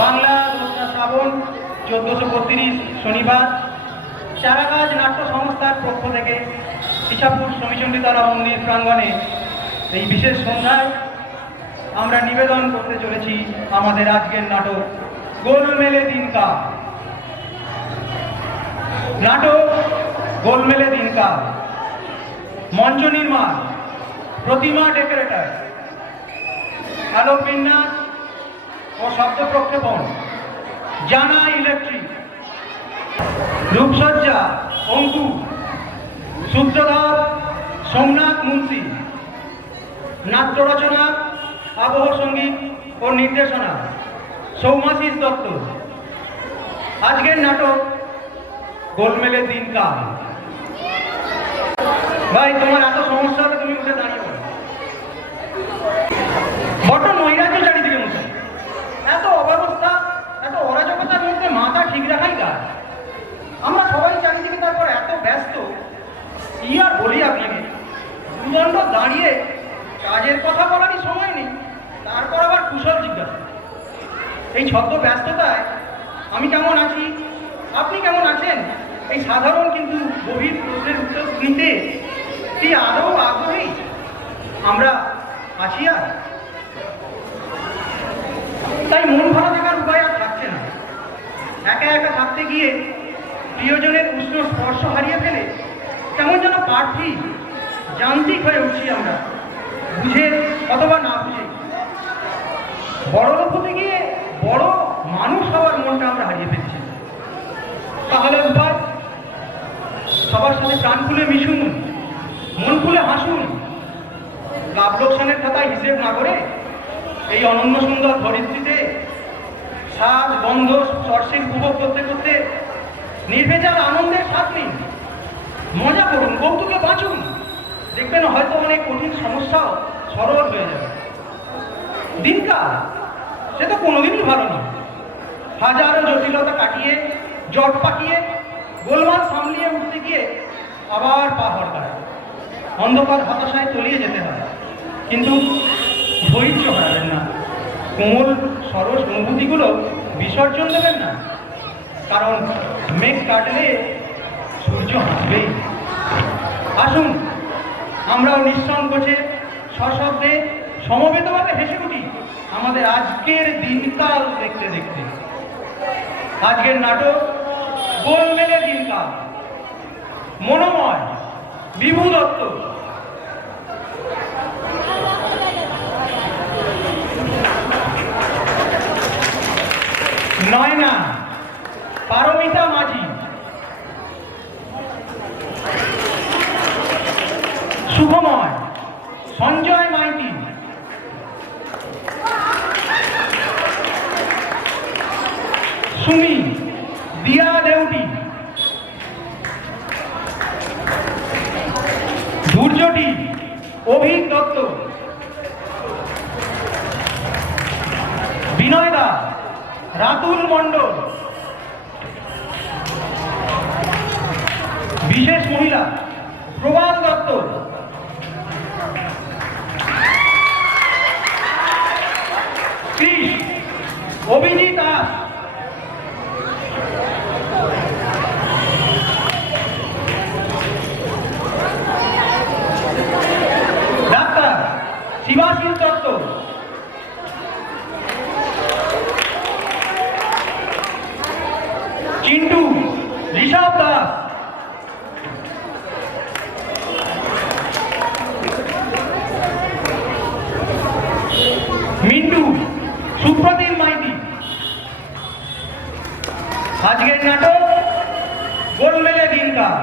বাংলা 2রা শ্রাবণ 1432 শনিবার চারাগাছ নাট্য সংস্থার পক্ষ থেকে ইছাপুর সমীচণ্ডীতলা মন্দির প্রাঙ্গণে এই বিশেষ সন্ধ্যায় আমরা নিবেদন করতে চলেছি আমাদের আজকের নাটক গোলমেলে দিনকাল। নাটক গোলমেলে দিনকাল। মঞ্চ নির্মাণ প্রতিমা ডেকোরেটর, আলোক বিন্যাস ও শব্দ প্রক্ষেপণ জানা ইলেকট্রিক, রূপসজ্জা অঙ্কু, সূত্রধর সোমনাথ মুন্সি, নাট্য রচনা আবহ সঙ্গীত ও নির্দেশনা সৌমাশিস দত্ত। আজকের নাটক গোলমেলে দিনকাল। ভাই, তোমার এত সমস্যা হলে তুমি উঠে দাঁড়িয়ে পড়ো। বড্ড নৈরাজ্য চারিদিকে মতো, এত অব্যবস্থা, এত অরাজকতার মধ্যে মাথা ঠিক রাখাই কাজ। আমরা সবাই চারিদিকে তারপর এত ব্যস্ত, কি আর বলি আপনাকে। দুদণ্ড দাঁড়িয়ে কাজের কথা বলারই সময় নেই, তারপর আবার কুশল জিজ্ঞাসা। এই ছদ্ম ব্যস্ততায় আমি কেমন আছি, আপনি কেমন আছেন, এই সাধারণ কিন্তু গভীর প্রশ্নের উত্তর নিতে কি আদৌ আগ্রহী আমরা আছি? আর তাই মন ভালো থাকার উপায় আর থাকছে না। একা একা থাকতে গিয়ে প্রিয়জনের উষ্ণ স্পর্শ হারিয়ে ফেলে কেমন যেন প্রার্থী যান্ত্রিক হয়ে উঠছি আমরা, বুঝে অথবা না বুঝে। বড় লোক হতে গিয়ে বড় মানুষ হওয়ার মনটা আমরা হারিয়ে ফেলছি। তাহলে উপায়? সবার সাথে প্রাণ খুলে মিশুন, মন খুলে হাসুন। লাভ লোকসানের খাতায় হিসেব না করে এই অনন্য সুন্দর ধরিত্রীতে স্বাদ গন্ধ স্পর্শের উপভোগ করতে করতে নির্ভেজাল আনন্দের স্বাদ নিন, মজা করুন, কৌতুকে বাঁচুন। দেখবেন হয়তো অনেক কঠিন সমস্যাও সরল হয়ে যাবে। দিনকাল সে তো কোনোদিনই ভালো না। হাজারো জটিলতা কাটিয়ে জট পাকিয়ে গোলমাল সামলিয়ে উঠতে গিয়ে আবার পা হড়কায়, অন্ধকার হতাশায় তলিয়ে যেতে হয়। কিন্তু ধৈর্য হারাবেন না, কোমল সরস অনুভূতিগুলো বিসর্জন দেবেন না, কারণ মেঘ কাটলে সূর্য হাসবেই। আসুন আমরাও নিঃসংকোচে সশব্দে সমবেতভাবে হেসে উঠি আমাদের আজকের দিনকাল দেখতে দেখতে। আজকের নাটক গোলমেলে দিনকাল। মনোময়, বিভু দত্ত। নয়না, পারমিতা মাঝি। শুভময়, সঞ্জয় মাইতি। সুমি, দিয়া দেউটি। দুর্যটি, অভিক দত্ত। বিনয় দা, রাতুল মণ্ডল। বিশেষ মহিলা প্রবাল দত্ত। কৃষ, অভিজিৎ দাস। ডাক্তার শিবাশিস দত্ত। চিন্টু, ঋষভ দাস। মিন্টু, সুপ্রতিম মাইতি। আজকের নাটক গোলমেলে দিনকাল।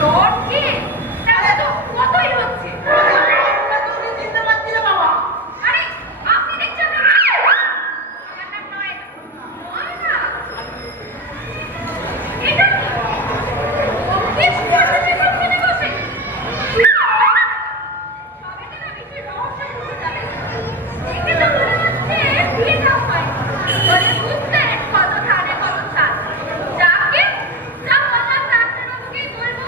রড কি? তাহলে তো কতই হচ্ছে। তুমি চিনতে পারছি না বাবা। আরে আপনি দেখছেন না? এটা নয়, নয় না। এটা কি? অফিস করতে করতে বসে। সবাইকে না বেশি রহস্য বুঝতে যাবে। দেখে তো মনে হচ্ছে বিয়েটা হয়। বলে বুঝলেন কত ধারে কত ছাড়। যাকে যা বললাম ডাক্তারবাবুকেই বলবো।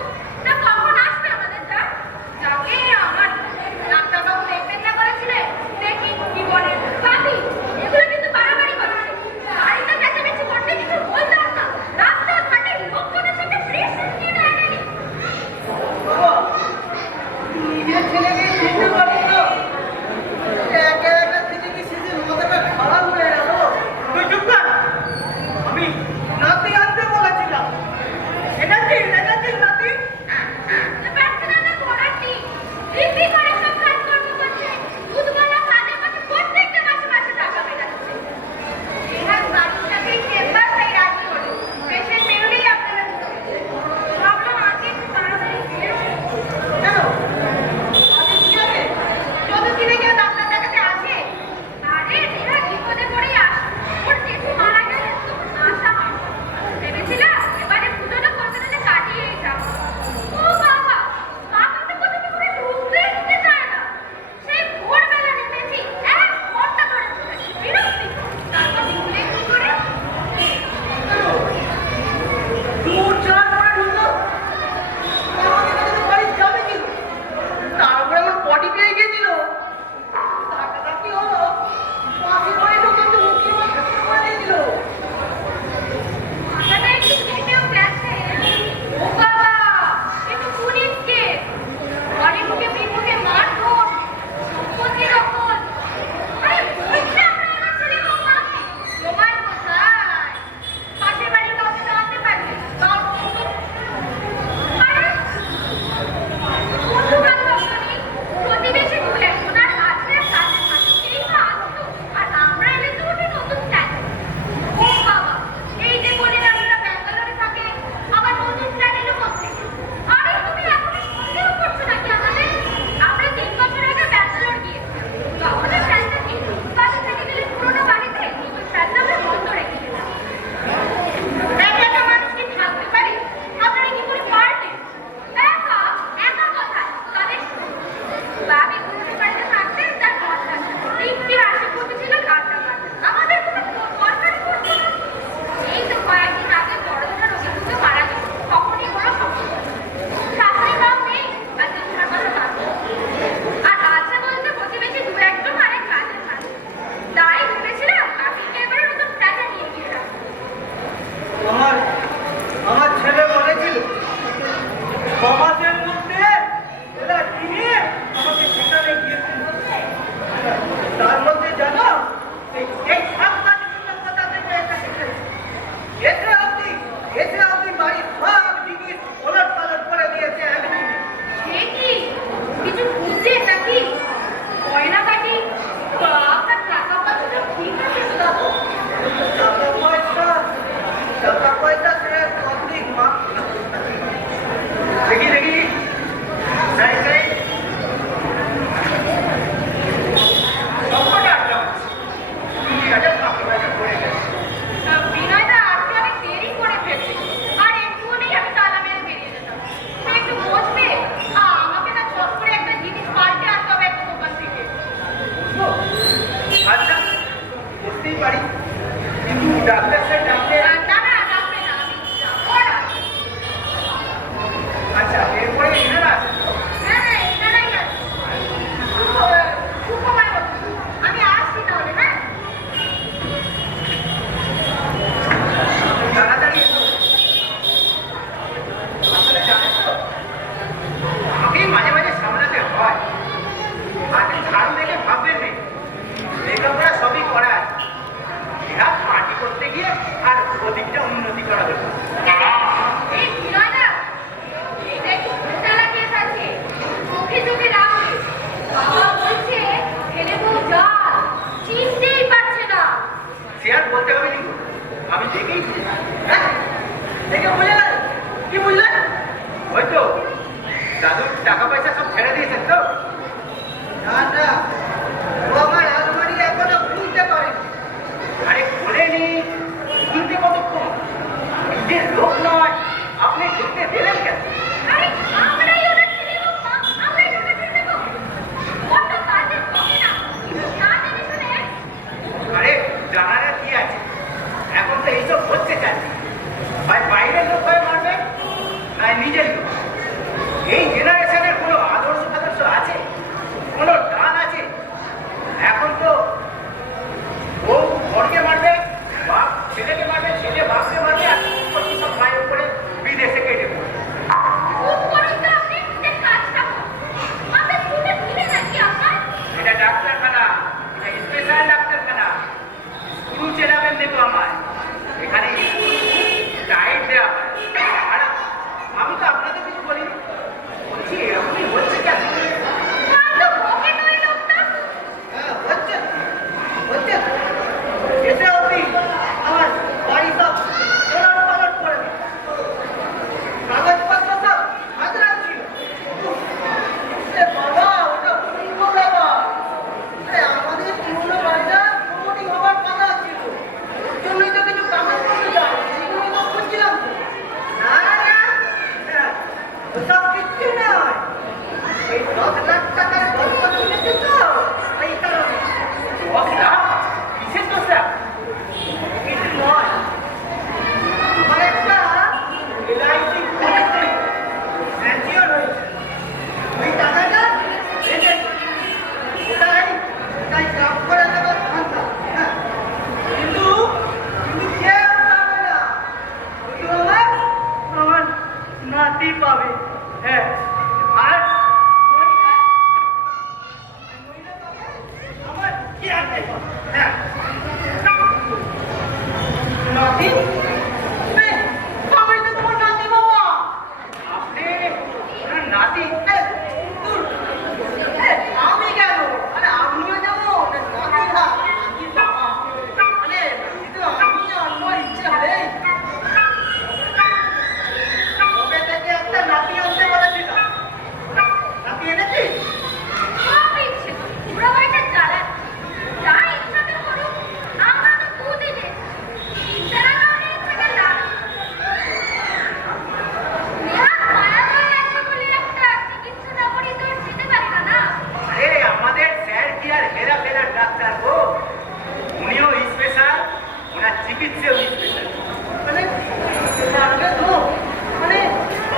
দাদুর টাকা পয়সা সব ছেড়ে দিয়েছেন তো? না না, ও আমার আলমারি এখনো খুলতে পারেনি। আরে খোলেনি, খুলতে কতক্ষণ? নিজের লোক নয়, আপনি ঢুকতে দিলেন কেন? আরে আমরাই ওটা ছেড়ে দেবো, আমরাই ওটা ছেড়ে দেবো। কত কাজের হবে না, কিন্তু না জেনে শুনে আরে জানার আর কি আছে? এখন তো এইসব হচ্ছে চাচ্ছি, হয় বাইরের লোক হয়ে মারবে, না নিজের লোক। এই জেনারেশনের কোনো আদর্শ ফাদর্শ আছে, কোনো টান আছে? এখন তো বউ বরকে মারবে, বাপ ছেলেকে মারবে, ছেলে বাপকে মারবে, আর সব মায়ের উপরে বিদেশে কেটে পড়বে। খুব করুন তো আপনি নিজের কাজটা করুন। মাথায় চুলে ছিলে নাকি আপনার? এটা ডাক্তারখানা, এটা স্পেশাল ডাক্তারখানা। স্ক্রু চেনাবেন দেখো আমায়, এখানে টাইট দেওয়া হয়। আর আমি তো আপনাদের কিছু বলিনি, বলছি এরকমই হচ্ছে কেন? কাণ্ড বকে নয় লোকটা। হ্যাঁ, হচ্ছে হচ্ছে। এসে অবধি আমার বাড়ি সব ওলট পালট করে দিল। কাগজপত্র সব হাজরা ছিল। এ বাবা, ওটা পূর্ব বাবা। আমাদের পুরনো বাড়িটা প্রমোটিং হবার কথা ছিল। ওর জন্যই তো কিছু কাগজপত্র চাই, সেইগুলোই তো খুঁজছিলাম তো। না না, হ্যাঁ, ওসব কিচ্ছু নয়। এই 10 লাখ টাকার গল্প শুনেছি তো, এই কারণে। 10 লাখ? কিসের 10 লাখ? কিছু নয়, আমার একটা LIC পলিসি ম্যাচিওর হয়েছে। ওই টাকাটা রেখে ওটাই কাপ করে দেওয়ার ধান্দা। হ্যাঁ, কিন্তু কেউ পাবে না, শুধু আমার নাতি পাবে। হ্যাঁ, আর মহিলা পাবে আমার চেয়ারটা পাবে। হ্যাঁ, নাতি? কবে তো তোমার নাতি বাবা? আপনি ওনার নাতি? দূর। আমি কেন? আরে আমিও যাবো, নাতি না, নাতি বাবা। আরে কিন্তু আমি আমার ইচ্ছে হলেই কবে থেকে একটা নাতি আনতে বলেছিলাম। নাতি এনেছিস? সব ইচ্ছে তো, পুরো বাড়িটা জ্বালাচ্ছে। যা ইচ্ছাতে করুক, আমরা তো দুদিনে। চিন্তার কারণে থেকে লাভ। নেহাত মায়া হয়ে গেছে বলে একটা চিকিৎসা না করিয়ে তো আর যেতে পারি না। আরে আমাদের স্যার কি আর হেরা ফেরার ডাক্তার গো? উনিও স্পেশাল, ওনার চিকিৎসাও স্পেশাল। মানে লাগবে তো, মানে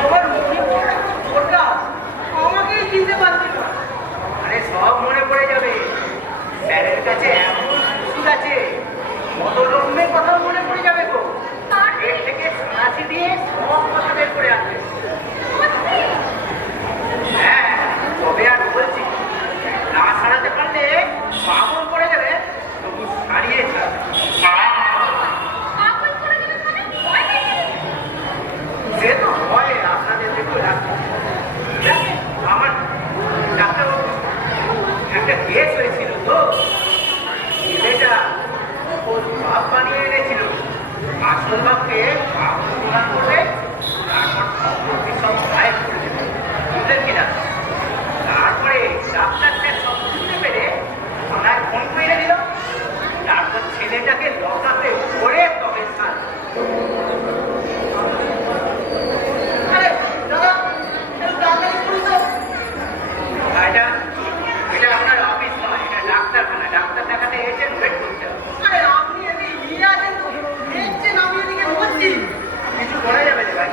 আমার মনে পড়ে ওটা আমাকেই চিনতে পারছি না। আরে সব মনে পড়ে যাবে, স্যারের কাছে এমন ওষুধ আছে, মতলম্বের কথাও মনে পড়ে যাবে গো। এর থেকে সাঁচি দিয়ে সব কথা বের করে আনবে। সত্যি? হ্যাঁ, তবে আর বলছি, না সারাতে পারলে পাগল করে যাবে, তবু সারিয়ে ছাড়বে। পাগল করে দেবে মানে? ভয় নেই? সে তো হয় আপনাদের দেখো ডাক্তার। আমার ডাক্তারবাবু একটা কেস হয়েছিল তো, ছেলেটা ওর বাপ বানিয়ে এনেছিল। আসল বাপকে বাপ প্রদান করবে, তারপর সম্পত্তি সব গায়েব করে দেবে, বুঝলেন কিনা? তারপরে ডাক্তার স্যার সব বুঝতে পেরে থানায় ফোন করে দিল। তারপর ছেলেটাকে লকাপে পড়ে তবে ছাড়। আরে দাদা, একটু তাড়াতাড়ি করুন তো। এটা এটা আপনার অফিস নয়, এটা ডাক্তারখানা। ডাক্তার দেখাতে এসেছেন, ওয়েট করতে হবে। আরে আপনি এদিকে নিয়ে আছেন তো, দেখছেন আমি এদিকে বলছি। কিছু করা যাবে না ভাই।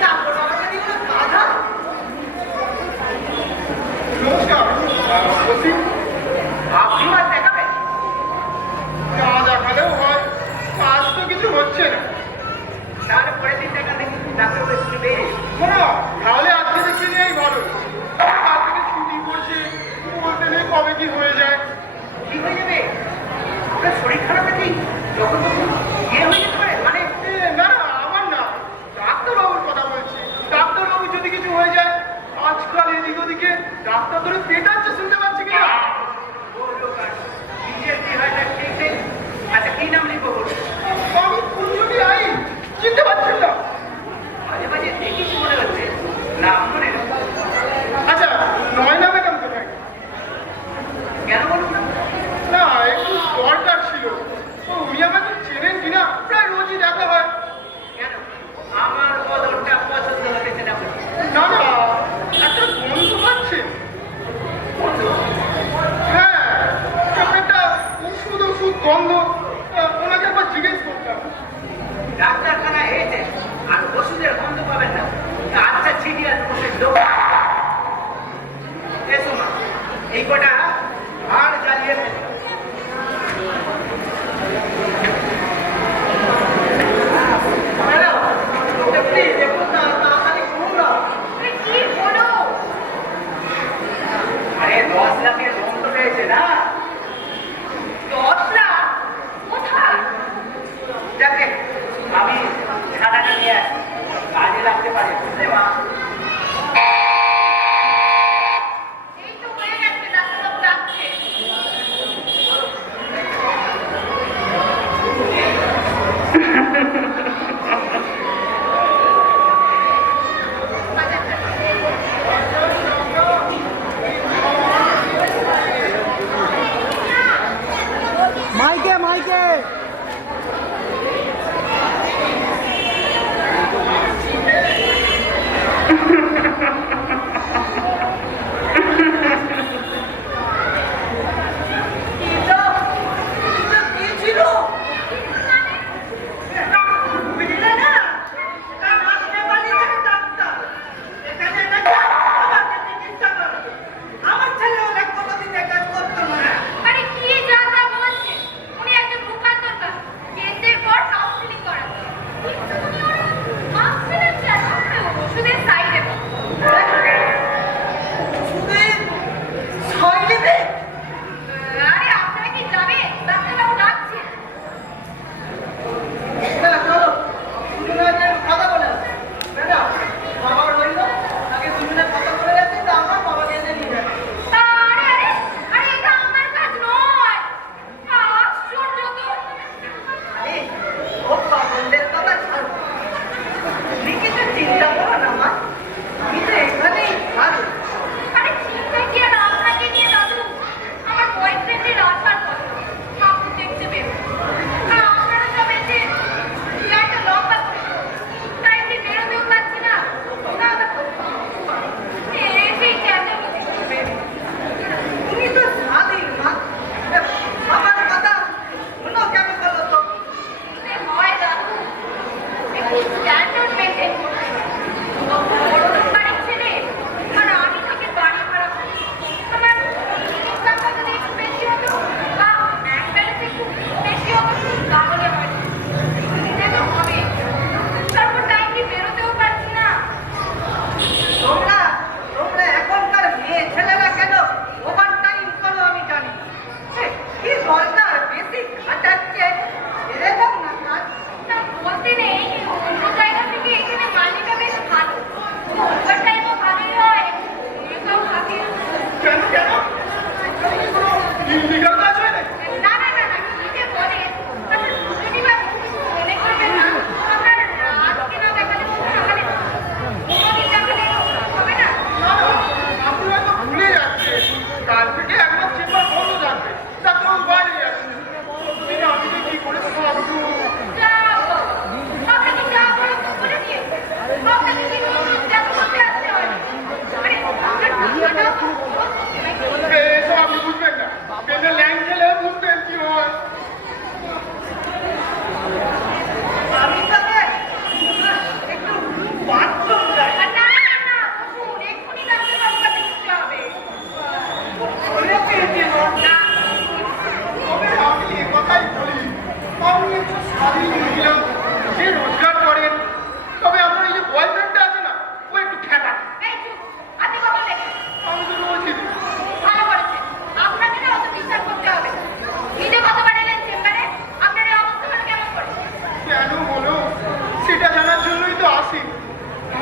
চাকর বাবাটা দিয়ে কোনো বাধা? নমস্কার, বলছি আপনি আর দেখাবেন? না দেখালেও হয়, কাজ তো কিছু হচ্ছে না। তাহলে পরের দিন দেখা দেখি ডাক্তার বলে বেরিয়ে শোনো, তাহলে আজকে দেখে নেই ভালো। কাল থেকে ছুটি পড়ছে, বলতে নেই কবে কি হয়ে যায়। কি হয়ে যাবে? আপনার শরীর খারাপ আছে, যখন তখন ইয়ে হয়ে যেতে পারে। মানে না না, আমার না, ডাক্তারবাবুর কথা বলছি। ডাক্তারবাবু যদি কিছু হয়ে যায়, আজকাল এদিক ওদিকে ডাক্তার ধরে পেটাচ্ছে, শুনতে পাচ্ছি কিনা? ও লোক আর নিজের চেহারাটা ঠিক নেই। আচ্ছা, কি নাম লিখবো বলুন? আমি কুঞ্জবি আই, চিনতে পারছেন না? মাঝে মাঝে দেখিস মনে হয়।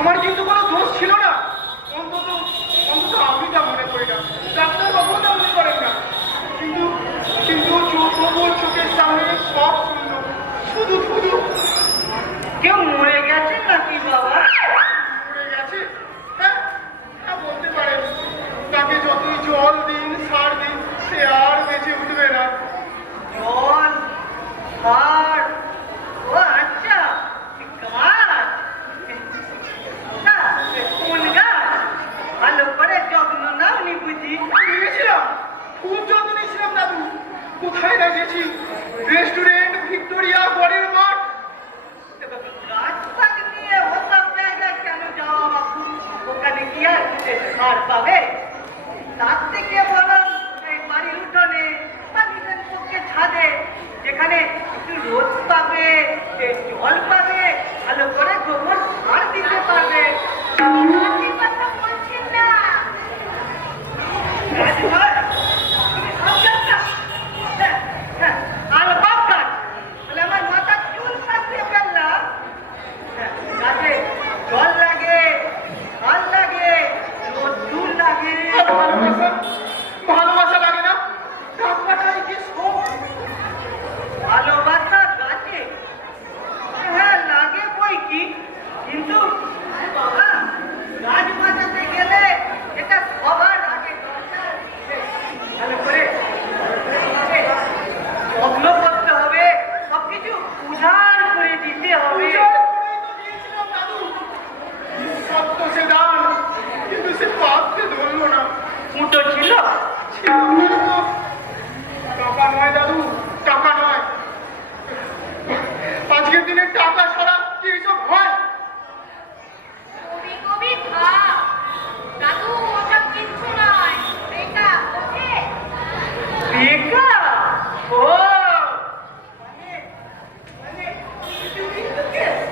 আমার কিন্তু কোনো দোষ ছিল না। অন্তত অন্তত আমি তা মনে করি না, ডাক্তারবাবু তা মনে করেন না। কিন্তু কিন্তু তবুও চোখের সামনে সব শুনল, শুধু শুধু কেউ মরে গেছে নাকি বাবা? পড়ে গেছে। হ্যাঁ হ্যাঁ, বলতে পারেন। তাকে যতই জল দিন, সার দিন, সে আর বেঁচে উঠবে না। জল আর ও আচ্ছা, গাছ না, কোন গাছ? ভালো করে যত্ন নাওনি বুঝি? নিয়েছিলাম, খুব যত্ন নিয়েছিলাম দাদু। কোথায় না গেছি, রেস্টুরেন্ট, ভিক্টোরিয়া, বরের মাঠ। গাছ ফাছ নিয়ে ওসব জায়গায় কেন যাওয়া বাপু? ওখানে কি আর সার পাবে? তার থেকে বরং এই বাড়ির উঠোনে বা নিজের পক্ষে ছাদে, যেখানে একটু রোদ পাবে, জল পাবে, ভালো করে গোবর সার দিতে পারবে। গাছের কথা বলছেন না। আর বাপ গাছ, তাহলে আমার মাথা চুল কাটিয়ে ফেললাম। গাছে জল লাগে, সার লাগে, রোদ্দুর লাগে। ভালোবাসা, ভালোবাসা লাগে না? টাকাটাই কি সব? ভালোবাসা গাছে হ্যাঁ লাগে বই কি, কিন্তু বাবা গাছ বাঁচাতে গেলে এটা সবার আগে দরকার। ভালো করে যত্ন করতে হবে, সবকিছু উজাড় করে দিতে হবে। উজাড় করেই তো দিয়েছিলাম দাদু। সত্য সে দান, কিন্তু সে পাপকে ধরলো না। ফুটো ছিল। ছিল না তো। টাকা নয় দাদু, টাকা নয়। আজকের দিনে টাকা ছাড়া কি এসব হয়? কবি কবি ভাব। দাদু ওসব কিচ্ছু নয়, এটা ওকে। বেকা ও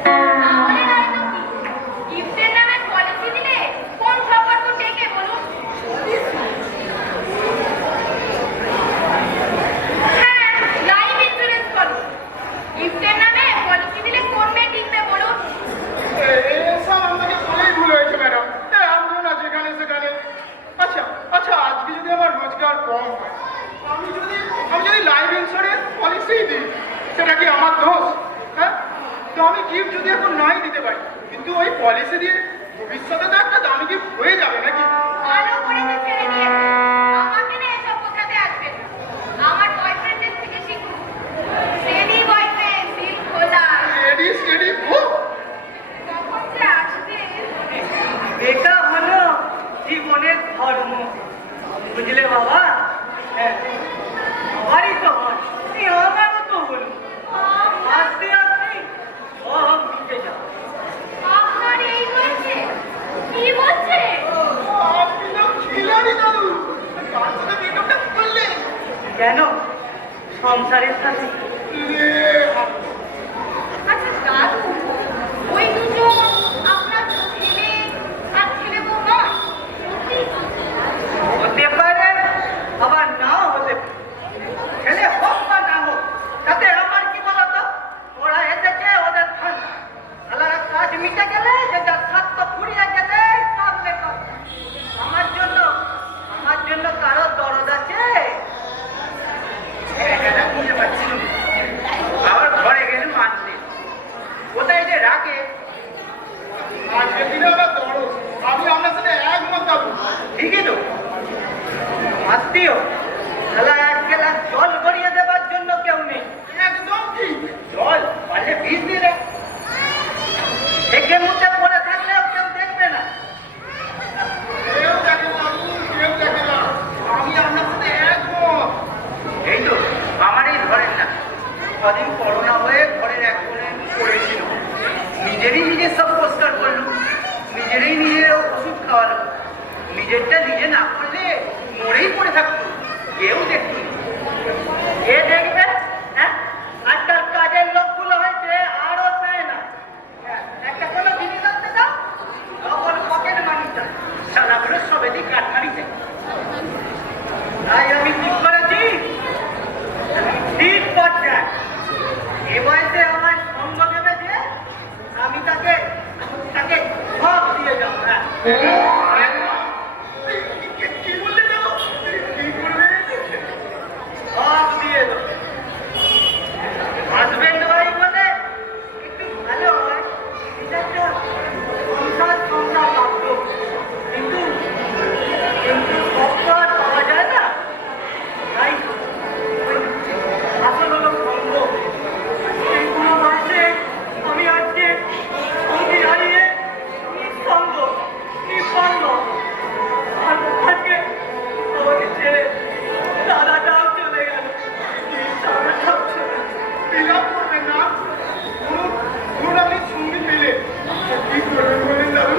তাহলে নয় তো কি? গিফটের নামে পলিসি দিলে কোন সম্পর্ক টেকে বলুন? হ্যাঁ, লাইফ ইন্স্যুরেন্স করো। গিফটের নামে পলিসি দিলে কোন মেয়ে টিকবে বলুন? এসব আমাকে বলেই ভুল হয়েছে ম্যাডাম। আমরা না যেখানে সেখানে। আচ্ছা আচ্ছা, আজকে যদি আমার রোজগার কম হয়, আমি যদি লাইফ ইন্স্যুরেন্স পলিসি দিই, সেটা কি আমার দোষ? হ্যাঁ, তো আমি গিফট যদি এখন নাই দিতে পারি, কিন্তু ওই পলিসি দিয়ে ভবিষ্যতে তো একটা দামি গিফট হয়ে যাবে নাকি? ভালো করেছে ছেড়ে দিয়েছে। আমাকে না এসব বোঝাতে আসবে না। আমার বয়ফ্রেন্ডের থেকে শিখুন। স্টেডি বয়ফ্রেন্ড, দিল খোলা। স্টেডি স্টেডি খুব। কখন যে আসবে? এটা হলো জীবনের ধর্ম, বুঝলে বাবা? হ্যাঁ, সবারই তো হয়, আমারও তো হলো। আস্তে আস্তে সব মিটে যাবে। আপনার এই হয়েছে? কি বলছে? আপনি তো খিলাড়ি দাদু। তার সাথে মেকআপটা করলে কেন সংসারের সাথে আচ্ছা দাদু, ওই দুজন আপনার ছেলে আর ছেলে বউ নয়? সত্যি? হতে পারে, আবার নাও হতে পারে। ছেলে হোক বা না হোক, তাতে আমার কি বলতো? ওরা এসেছে, ওদের ঠান্ডা আলাদা কাজ মিটে গেলে, যেটা স্বার্থ ফুরিয়ে গেলে সামনে কথা। আমার জন্য কারো দরদ আছে? এটা বুঝতে পারছি না। আবার ঘরে গেলে মানতে কোথায় যে রাখে। আজকের দিনে আমার দরদ। আমি আপনার সাথে একমত দাদু। ঠিকই তো, আত্মীয় খেলা এক গ্লাস জল গড়িয়ে দেবার জন্য কেউ নেই। একদম ঠিক। জল পারলে বিষ দিয়ে দেয়। দেখে মুখে পড়ে থাকলেও কেউ দেখবে না। কেউ দেখে না দাদু, কেউ দেখে না। আমি আপনার সাথে একমত। এই তো আমারই ধরেন না, কদিন করোনা হয়ে ঘরের এক কোণে পড়েছিল, নিজে সব পরিষ্কার করলো, নিজের ওষুধ খাওয়ালো। নিজেরটা নিজে না করলে মরেই পড়ে থাকতো, কেউ দেখতো না। কে দেখবে? হ্যাঁ, আজকাল কাজের লোকগুলো হয়েছে আরো চায় না। হ্যাঁ, একটা কোনো জিনিস আনতে দাও, ডবল পকেট মানি চাই। সারাগুলো সবেদি কাটমারি চাই। তাই আমি ঠিক করেছি, ঠিক পর্যায়ে এ বয়সে আমার সঙ্গ দেবে যে আমি তাকে সব কি বললে দাদা? কি করবে? সব দিয়ে দেবো। হাজবেন্ড ওয়াইফ হলে একটু ভালো হয়, এটা একটা সংসার লাগতো, কিন্তু সব তো আর পাওয়া যায় না। তাই ওই আসল হলো সঙ্গ। এইগুলো মাসে আমি আজকে সঙ্গী হারিয়ে নিঃসঙ্গ, নিঃসঙ্গ। আর আজকে আমাকে ছেড়ে দাদাটাও চলে গেল, দাদাটাও চলে গেল। বিলাপ করবেন না। ধরুন আপনি সঙ্গী পেলে কি করবেন বলেন দাদু?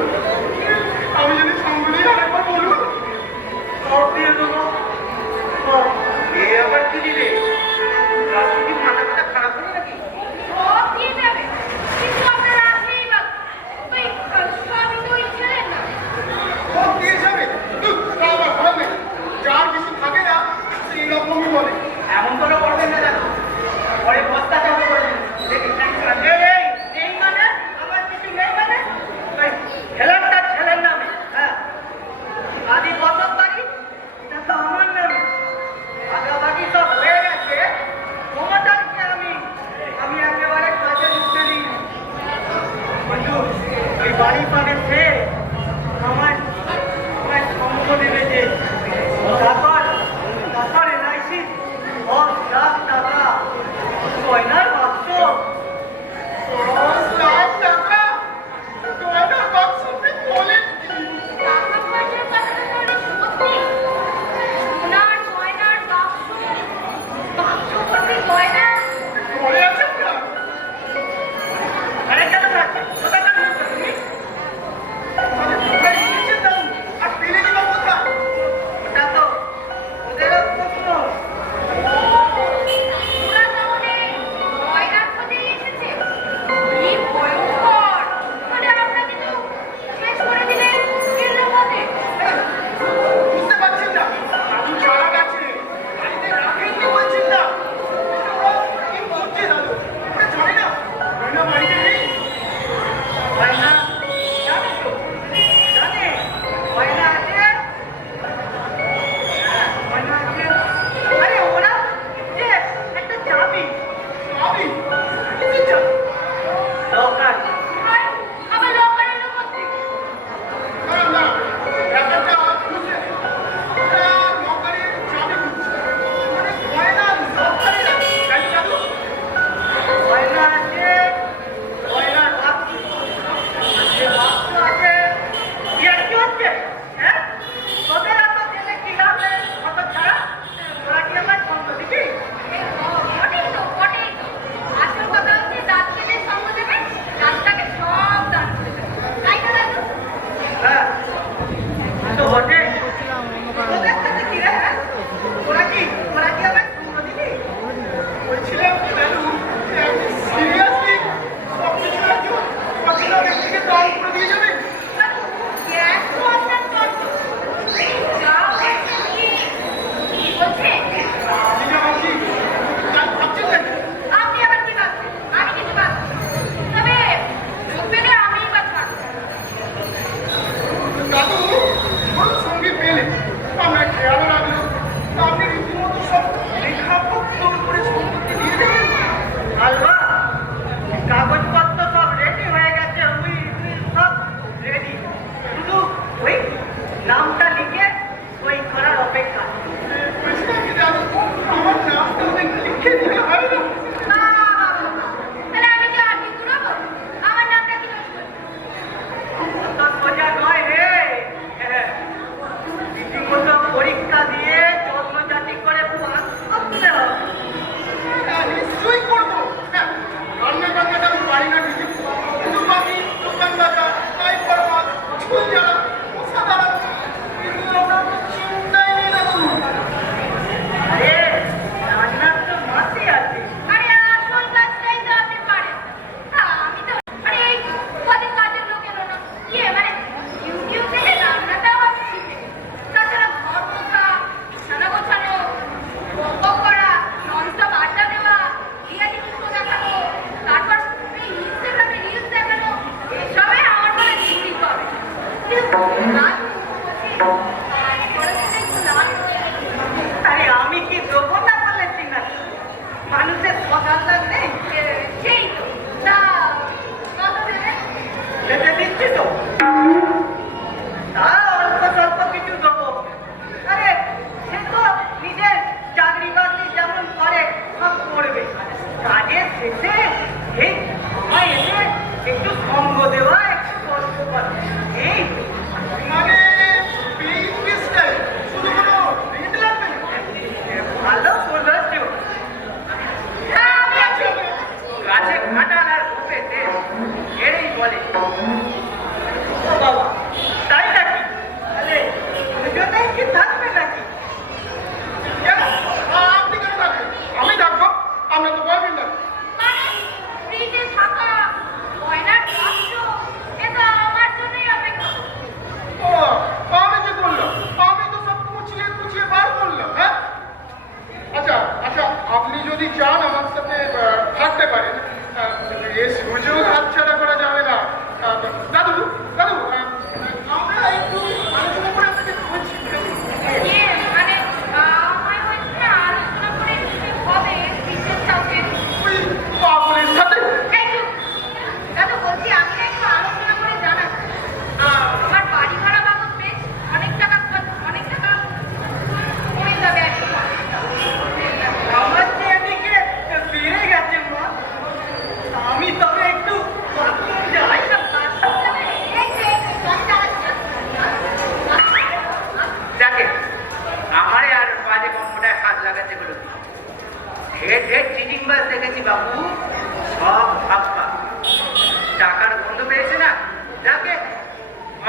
আমি যদি সঙ্গ নিয়ে আরেকবার বলুন। সব দিয়ে দেবো। এ আবার কি দিলে? রাজু কি মাথা মাথা খারাপ হলো নাকি? সব দিয়ে যাবে, কিন্তু আপনারা আসলেই বা ওই সবই তো ওই ছেলের না। সব দিয়ে যাবে? তা আবার হয় না। যার কিছু থাকে না সেই রকমই বলে। এমন করে করবেন না দাদু, পরে বস্তাতে হবে করে দেবেন। এই নেই মানে? আমার কিছু নেই মানে? ওই ছেলেটা ছেলের নামে, হ্যাঁ। আদি বছর বাড়ি, এটা তো আমার নামে। আগাবাগি সব হয়ে গেছে, ক্ষমতাকে আমি একেবারে কাজে ঢুকতে দিই। বন্ধু, ওই বাড়ি পাবে সে আমায় সঙ্গ দেবে যে। তারপর এলআইসি 10 লাখ টাকা, গয়নার বাক্স। 10 লাখ টাকা? গয়নার বাক্স আপনি বলেন কি? টাকা পয়সার কথা তো তাহলে সত্যি। সোনার গয়নার বাক্স, বাক্স ভর্তি গয়না। ঘরে আছে আপনার? আরে কেন আছে? কোথায় কাজ করছো তুমি? মানে কোথায় গিয়েছেন দাদু? আর পেলেনই বা কোথায়? ওটা তো ওদেরও প্রশ্ন। ওরা তাহলে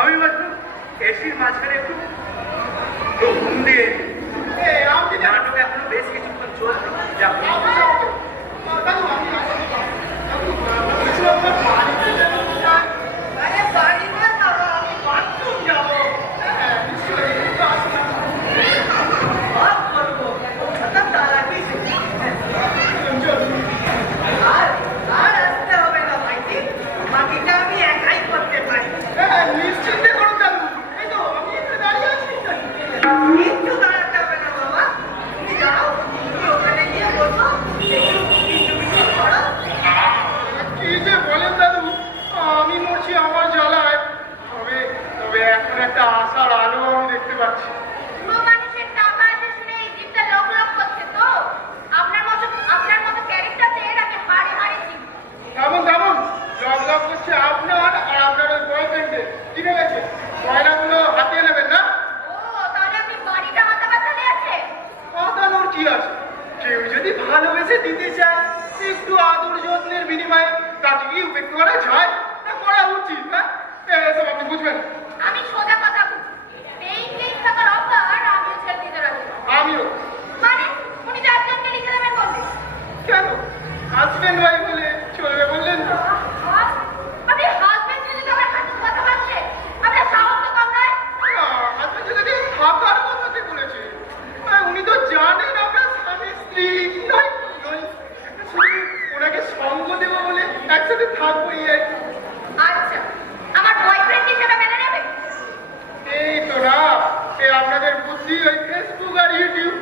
আমি বলছি এসির মাঝখানে একটু ঘুম দিয়ে আমি নাটক এখনো বেশ কিছুক্ষণ চলছে যাবো। দাদু আমি বলছিলাম আপনার বাড়িতে যেতে চাই। আরে বাড়ি নয় বাবা, আমি বাথরুম যাবো। হ্যাঁ নিশ্চয়ই একটু আসুন। সব করবো, ওটা তার আগেই শেষ। চলুন। আর আর আসতে হবে না ভাইটি, বাকিটা আমি একাই করতে পারি। হ্যাঁ নিশ্চিন্তে করুন দাদু, এই তো আমি এখানে দাঁড়িয়ে আছি। কিচ্ছু দাঁড়াতে হবে না বাবা, তুমি যাও, তুমি ওখানে গিয়ে বসো, একটু কিছু করো। কি যে বলেন দাদু, আমি মরছি আমার জ্বালায়। তবে তবে এখন একটা আশার আলো আমি দেখতে পাচ্ছি। পুরো মানুষের টাকা আছে শুনে এই জিপটা লক লক করছে তো আপনার মতো ক্যারেক্টারদের আমি হাড়ে হাড়ে চিনি। কেমন কেমন লক লক করছে আপনার আর আপনার ওই বয়ফ্রেন্ডের। কি ভেবেছে গয়নাগুলো হাতিয়ে নেবেন না? ও তাহলে আপনি বাড়িটা মাথা ব্যথা আছে। পাতানোর কি আছে? কেউ যদি ভালোবেসে দিতে চায় একটু আদর যত্নের বিনিময়ে, তাকে কি উপেক্ষা করা যায়? না করা উচিত না? এসব আপনি বুঝবেন না। আমি সোজা কথা বলি, পেইং লিস্ট থাকার অফার আমিও ছেড়ে দিতে রাজি। আমিও। মানে উনি চারজনকে লিখে দেবেন বললেন। কেন হাজবেন্ড ওয়াইফ বলে চলবে বললেন তো? আপনি হাজবেন্ড যদি আমার হাতে কথা বলছেন আপনার সাহস তো কম নয়। হাজবেন্ড ছেলেকে থাকার কথাতে বলেছে। উনি তো জানেন আমরা স্বামী স্ত্রী নয় নয়। শুধু ওনাকে সঙ্গ দেবো বলে একসাথে থাকবো এই আর কি। আচ্ছা আমার বয়ফ্রেন্ড হিসেবে মেনে নেবে? এই তো না, আপনাদের বুদ্ধি ওই ফেসবুক আর ইউটিউব।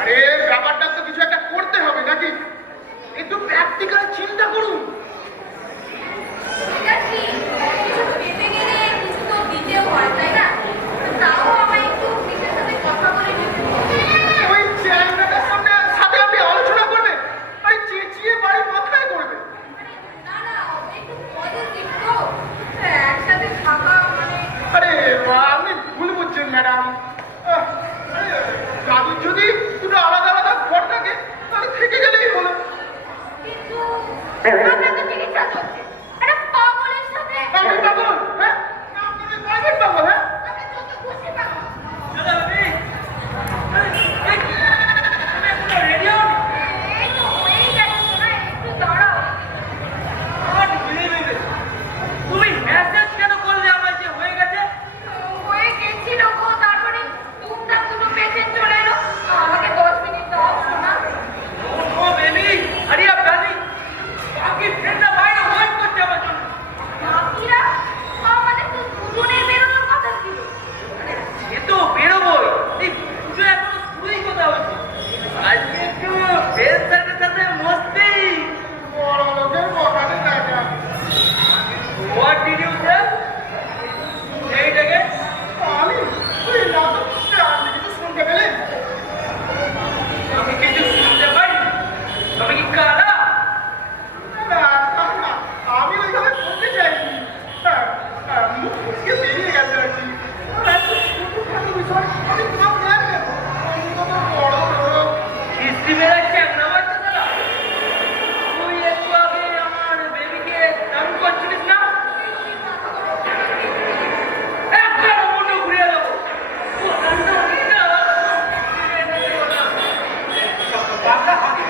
আরে ব্যাপারটা তো কিছু একটা করতে হবে নাকি? একটু প্র্যাকটিক্যাল চিন্তা করুন। এটা কি কিছু পেতে গেলে কিছু তো দিতেও হয় তাই না? তাও আমায় একটু নিজের সাথে কথা বলে নিতে হবে। ওই চ্যানেলটার সাথে আপনি আলোচনা করবেন, ওই চেঁচিয়ে বাড়ির মাথায় করবেন। না না একটু পজিটিভ তো একসাথে থাকা মানে আরে আপনি ভুল বুঝছেন ম্যাডাম। দাদুর যদি দুটো আলাদা আলাদা ঘর থাকে তাহলে থেকে গেলেই হলো। কিন্তু আপনার তো চিকিৎসা চলছে একটা পাগলের সাথে। আপনি পাগল? হ্যাঁ আপনি প্রাইভেট পাগল? হ্যাঁ আপনি যত খুশি পাগল। এই তো হয়েই গেছে না, একটু দাঁড়াও। তুমি মেসেজ কেন করলে আমার যে হয়ে গেছে? হয়ে গেছিল গো, তারপরে টুকটাক দুটো পেশেন্ট চলে এলো। আমাকে 10 মিনিট দাও শোনা। ও বেবি আরে আপ ডার্লিং বাকি ফ্রেন্ডরা বাইরে ওয়েট করছে আমার জন্য। বাকিরা আমাদের তো দুজনের বেরোনোর কথা ছিল। এ তো বেরোবোই, এই পুজো এখনো শুরুই কথা হচ্ছে। আজকে একটু ফ্রেন্ডসদের সাথে মস্তি। বড় লোকের পকেটে টাকা। হোয়াট ডিড ইউ সে? এইটাকে আমি ওই নাটক করতে আপনি কিছু শুনতে পেলেন? আমি কিছু শুনতে পাই? তবে কি কারা? না না না, আমি ওইভাবে বলতে চাইনি। মুখ ফুসকে বেরিয়ে গেছে আর কি। এত ছোটখাটো বিষয় আমি তোমার জানবেন? আমি কত বড় লোক। হিস্ট্রি বেরাচ্ছে এক নাম্বার তারা। তুই একটু আগে আমার বেবিকে দাম করছিলিস না? একবার মুন্ড ঘুরিয়ে দেবো। বাচ্চা হাতি।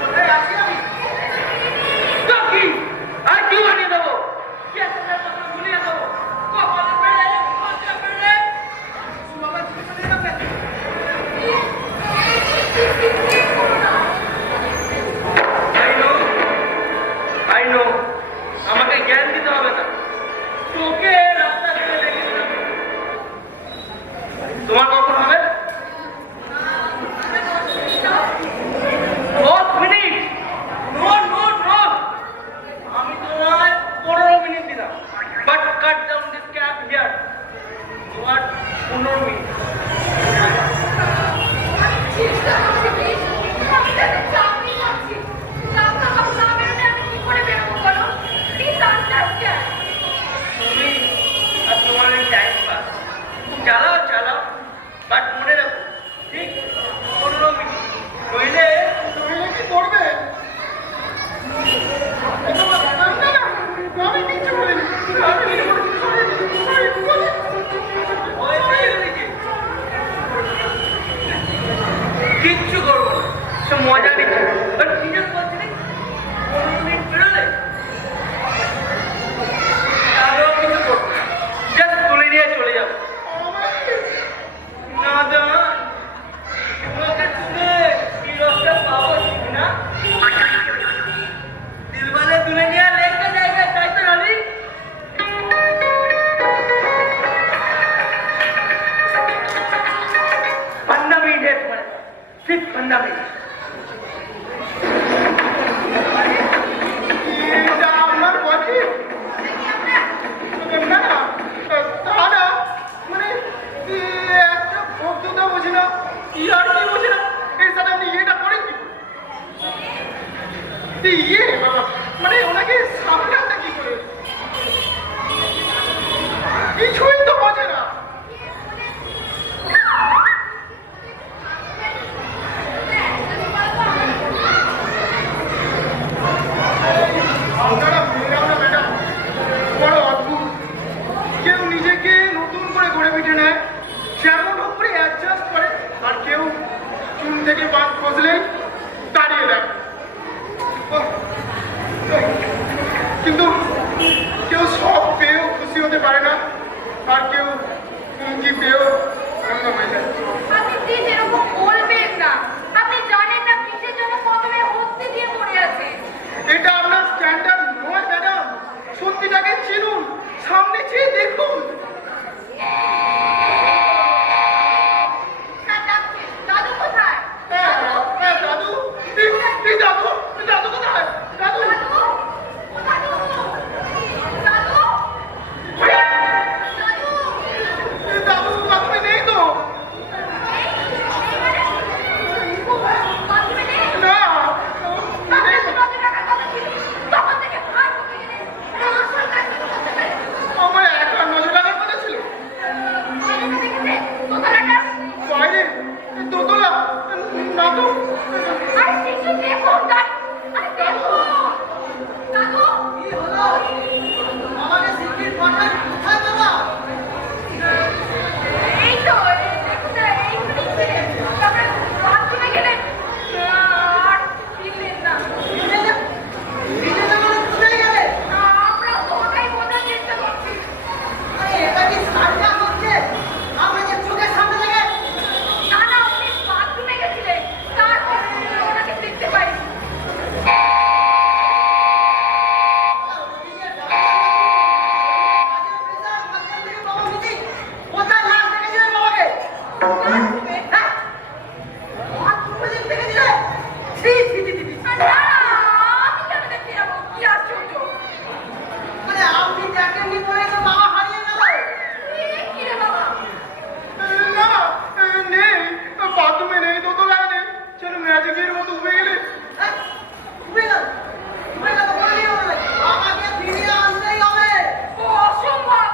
কোথায় আছি আমি? কি আর কি বানিয়ে দেবো? ক্যান্সারের মতো ঘুরিয়ে দেবো। কপালে পেড়ে কপালে পেড়ে বাবা চিকিৎসা নিয়ে নেবেন? I know. আমাকে জ্ঞান দিতে হবে না। তোকে রাস্তা থেকে দেখে দিলাম। তোমার কখন হবে? 10 মিনিট। নো নো নো, আমি তোমায় 15 মিনিট দিলাম। But cut down this cap here. তোমার 15 মিনিট। আমি চেষ্টা করছি প্লিজ। আমি তাতে চাকরি করছি। রাস্তা পাশে না বেরোলে আমি কি করে বেরোবো বলো? Please understand. তুমি আর তোমার টাইম পাস চালাও চালাও, বাট মনে রাখো ঠিক 15 মিনিট নইলে নইলে কি করবেন? না না, আমি কিছু বলিনি। আমি কিছু বলিনি। নামে। এটা আপনার বলছি না না তা না মানে একটা ভক্ততা বোঝে না ইয়ার কি বোঝে না এর সাথে আপনি ইয়েটা করেন কি ইয়ে বাবা মানে ওনাকে সামলানটা কি করে কিছুই তো বোঝে না। আপনারা মেয়েরাও না ম্যাডাম বড় অদ্ভুত। কেউ নিজেকে নতুন করে গড়ে পিঠে নেয়, যেমন হোক করে অ্যাডজাস্ট করে, আর কেউ চুন থেকে বাদ খসলেই দাঁড়িয়ে দেয়। কিন্তু কেউ সব পেয়েও খুশি হতে পারে না, আর কেউ হুমকি পেয়েও অন্য হয়ে যায়। আপনি প্লিজ এরকম বলবেন না। আপনি জানেন না কিসের জন্য প্রথমে হস্তি দিয়ে পড়ে আছে। এটা আপনার স্ট্যান্ডার্ড নয় ম্যাডাম। সত্যিটাকে চিনুন, সামনে চেয়ে দেখুন। দাদু কোথায়? দাদু দাদু দাদু কোথায়? দাদু দাদু বাথরুমে নেই তো। না আমার একটা নজর লাগার কথা ছিল। বাইরে দোতলা না তো। কি হলো? আমাকে সিকিউরিটি পাঠান কোথায় বাবা? বিজে মানে কোথায় গেলে? আরে এটা কি সার্কাস হচ্ছে? আমাদের চোখের সামনে থেকে কোথায় লাশ দেখেছিলেন বাবাকে? হ্যাঁ? বাথরুমে দেখেছিলেন? ছি, ছি, ছি, ছি, ছি। মানে আপনি যাকে নিয়ে পড়ে তো বাবা হারিয়ে গেল। না নেই, বাথরুমে নেই, দোতলায় নেই, যেন ম্যাজিকের মতো উঠে গেলে। হ্যাঁ? ঘুরে গেল। ঘুরে গেল বলে নিয়ে হবে। আমাকে ফিরিয়ে আনতেই হবে। অসম্ভব।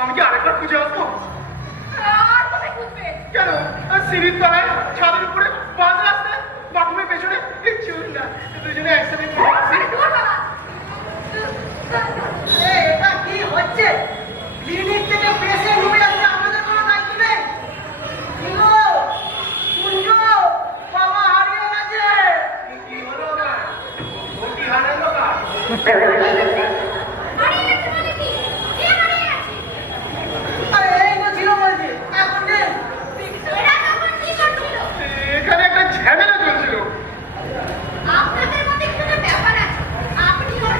আমি কি আরেকবার খুঁজে আসবো? কেন সিঁড়ির তলায়, ছাদের উপরে, বাস রাস্তায়, বাথরুমের পেছনে চলুন না দুজনে একসাথে ঘুরে আসি। এটা কি হচ্ছে? ক্লিনিক থেকে পেশেন্ট উঠে যাচ্ছে, আমাদের কোনো দায়িত্ব নেই। কি গো? শুনছো? বাবা হারিয়ে গেছে। কি হলো না? ঘটি হারালো কার? আরে এই তো ছিল বলছি, এখন নেই। এখানে একটা ঝামেলা চলছিল। আপনাদের মধ্যে কোনো ব্যাপার আছে। আপনি ওর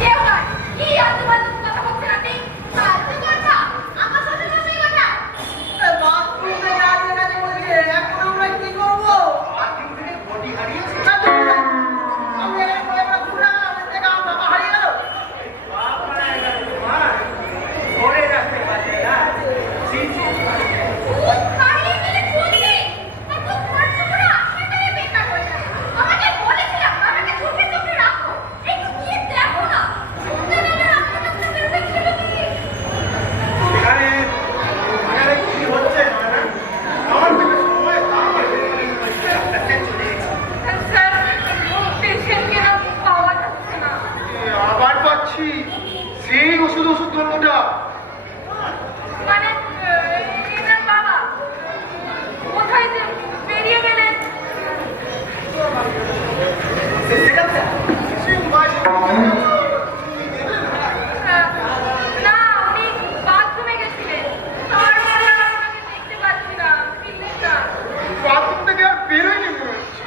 কেউ নয়। কি আজেবাজে কথা বলছেন আপনি? ফালতু কথা। আমার শ্বশুর মশাই কথা। বাথরুমে হারিয়ে গেছে বলছে, এখন আমরা কি করবো? বাথরুম থেকে ঘটি হারিয়েছে। আমি এখানে পড়ে পড়ে ঘুরলাম, আমার থেকে আমার বাবা হারিয়ে গেল। বাবা এরা তোমার ধরে রাখতে পারলে না। ছি, ছি। খুব হারিয়ে গেলে খুঁজছি। আর খুব খরচ করে হাসপাতালে বেকার হয়ে যাবে। আমাকে বলেছিলাম আমাকে চোখে চোখে রাখো। একটু গিয়ে দেখো না। শুনতে গেলে রাখতে বেরোতে ছিল কি? এখানে এখানে কি হচ্ছে না? আমার থেকে সময় তাহলে চলে গেছে। স্যার পেশেন্টকে না পাওয়া যাচ্ছে না। আবার পাচ্ছি সেই ওষুধ গল্পটা। মানে এনার বাবা কোথায় যে বেরিয়ে গেলেন। সেটা না উনি বাথরুমে গেছিলেন। তারপরে আর আপনাকে দেখতে পাচ্ছি না। ক্লিনিকটা বাথরুম থেকে আর বেরোয়নি মনে হচ্ছে।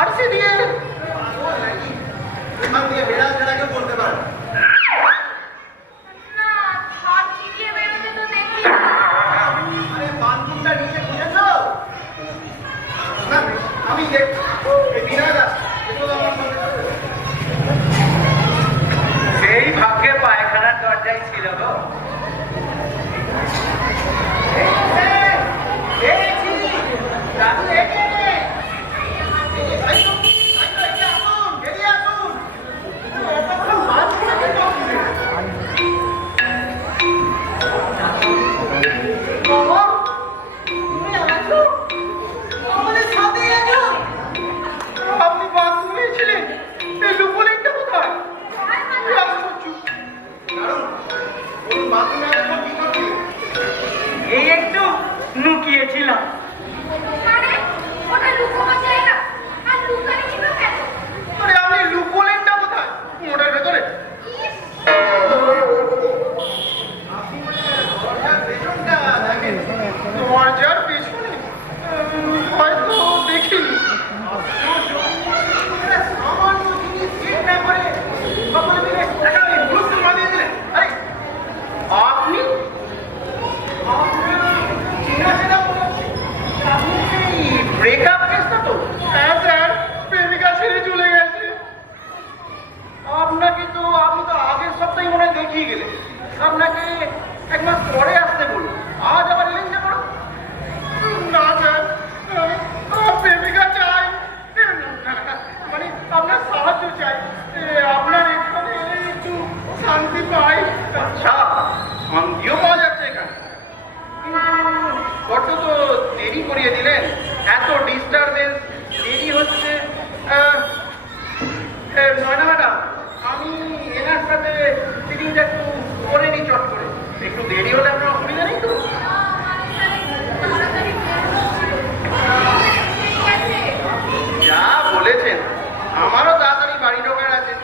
ফার্সি দিয়ে এখান দিয়ে বেড়াল ছাড়া কেউ বলতে পারে না। না ফার্সি দিয়ে বেরোতে তো দেখি আরে বাথরুমটা নিচে খুঁজেছো? না, আমি দেখছি এই বিনাদা এগুলো আমার সঙ্গে সেই ভাগ্যে পায়খানার দরজায় ছিল গো। বাবা, তুমি আছো? আমাদের সাথেই আছো? আপনি বাথরুমে ছিলেন? এই লুকোলিংটা কোথায়? কি আশ্চর্য! এই একটু লুকিয়েছিলাম। মানে ওটা লুকোনোর জায়গা আর লুকানি ছিল কেন আরে আপনি লুকোলিংটা কোথায়? মোড়ের ভেতরে? ইস, দরজার পেছনে? হয়তো দেখিনি। সামান্য জিনিস ঠিক না করে সকলে মিলে একটা ওই হুলস্থুল বানিয়ে দিলেন। আরে আপনি? চেনা চেনা মনে হচ্ছে। আপনি সেই ব্রেকআপ কেসটা তো? হ্যাঁ স্যার, প্রেমিকা ছেড়ে চলে গেছে। আপনি তো আগের সপ্তাহে মনে হয় দেখিয়ে গেলেন। আপনাকে এক মাস পরে আসতে বলুন, আজ আবার এলেন যে করো। না স্যার, প্রেমিকা চাই। মানে আপনার সাহায্য চাই। আপনার এখানে এলে একটু শান্তি পাই। আচ্ছা, শান্তিও পাওয়া যাচ্ছে এখানে। কিন্তু বড্ড তো দেরি করিয়ে দিলেন। এত ডিস্টারবেন্স, দেরি হচ্ছে। নয়না ম্যাডাম, আমি এনার সাথে ফিটিংটা একটু করে নিই চট করে। একটু দেরি হলে আপনার অসুবিধা নেই তো? তাড়াতাড়ি ঠিক আছে যা বলেছেন, আমারও তাড়াতাড়ি বাড়ি ঢোকার আছে।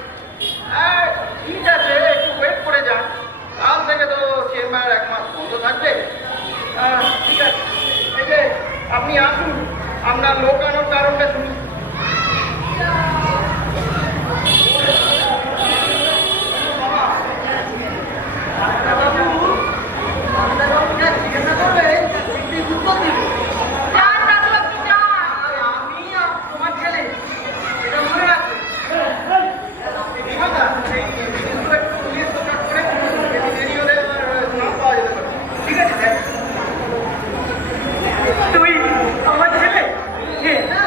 ঠিক আছে, একটু ওয়েট করে যান। কাল থেকে তো চেম্বার এক মাস বন্ধ থাকবে। ঠিক আছে, এই যে আপনি আসুন, আপনার লোকানোর কারণটা শুনি। জিজ্ঞাসা করবেন, ঠিক উত্তর দিবে। যান ডাক্তারবাবু যান আমি তোমার ছেলে, এটা মনে রাখবে। বিমাতা, এই কিন্তু একটু নিয়ে তো চট করে, একটু দেরি হলে আমার নাম পাওয়া যেতে পারে। ঠিক আছে স্যার। তুই আমার ছেলে? না,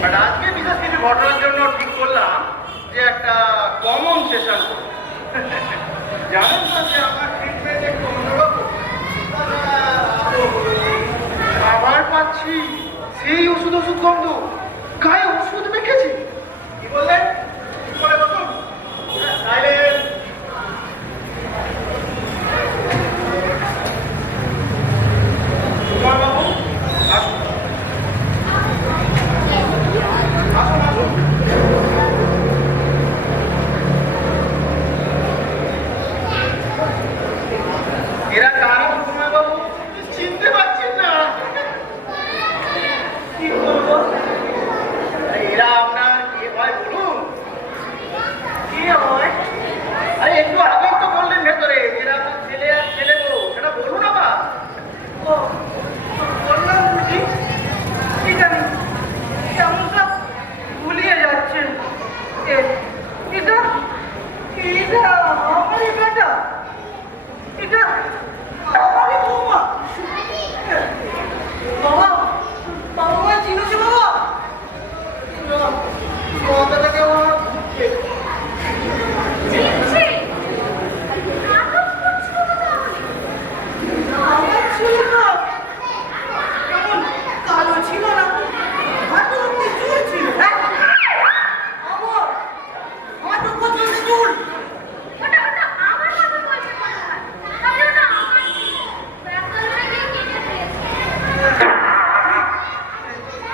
বাট আজকে বিশেষ কিছু ঘটনার জন্য ঠিক করলাম যে একটা কমন সেশন করব। জানেন না যে আমার ট্রিটমেন্ট একটু অন্যরকম। আবার পাচ্ছি সেই ওষুধ গন্ধ, গায়ে ওষুধ মেখেছি। কি বললেন? বলে বলুন। সাইলেন্স। কুমার বাবু আসুন, আসুন আসুন। এরা কারা কুমার বাবু? চিনতে পারছেন না? কি বলবো? এরা আপনার কে হয় বলুন? কি হয়? আরে একটু আগেই তো বললেন ভেতরে এরা আপনার ছেলে আর ছেলে বউ, সেটা বলুন আবার। ও বললাম বুঝি, কি জানি কেমন সব গুলিয়ে যাচ্ছে। এটা এটা আমারই বেটা, এটা আমারই বৌমা। বাবা, বাবা মা চিনেছে বাবা? মাথাটাকে আমার চিনছি। নাটক করছো তো তাহলে। আমার ছিল না, কেমন কালো ছিল না, হাঁটু অব্দি চুল ছিল। হ্যাঁ আমার হাঁটু পর্যন্ত চুল। ওটা আমার কথা বলছে মনে হয়। তাহলে ওটা আমার ছিল। ব্যাকল থেকে কেটে দিয়েছে।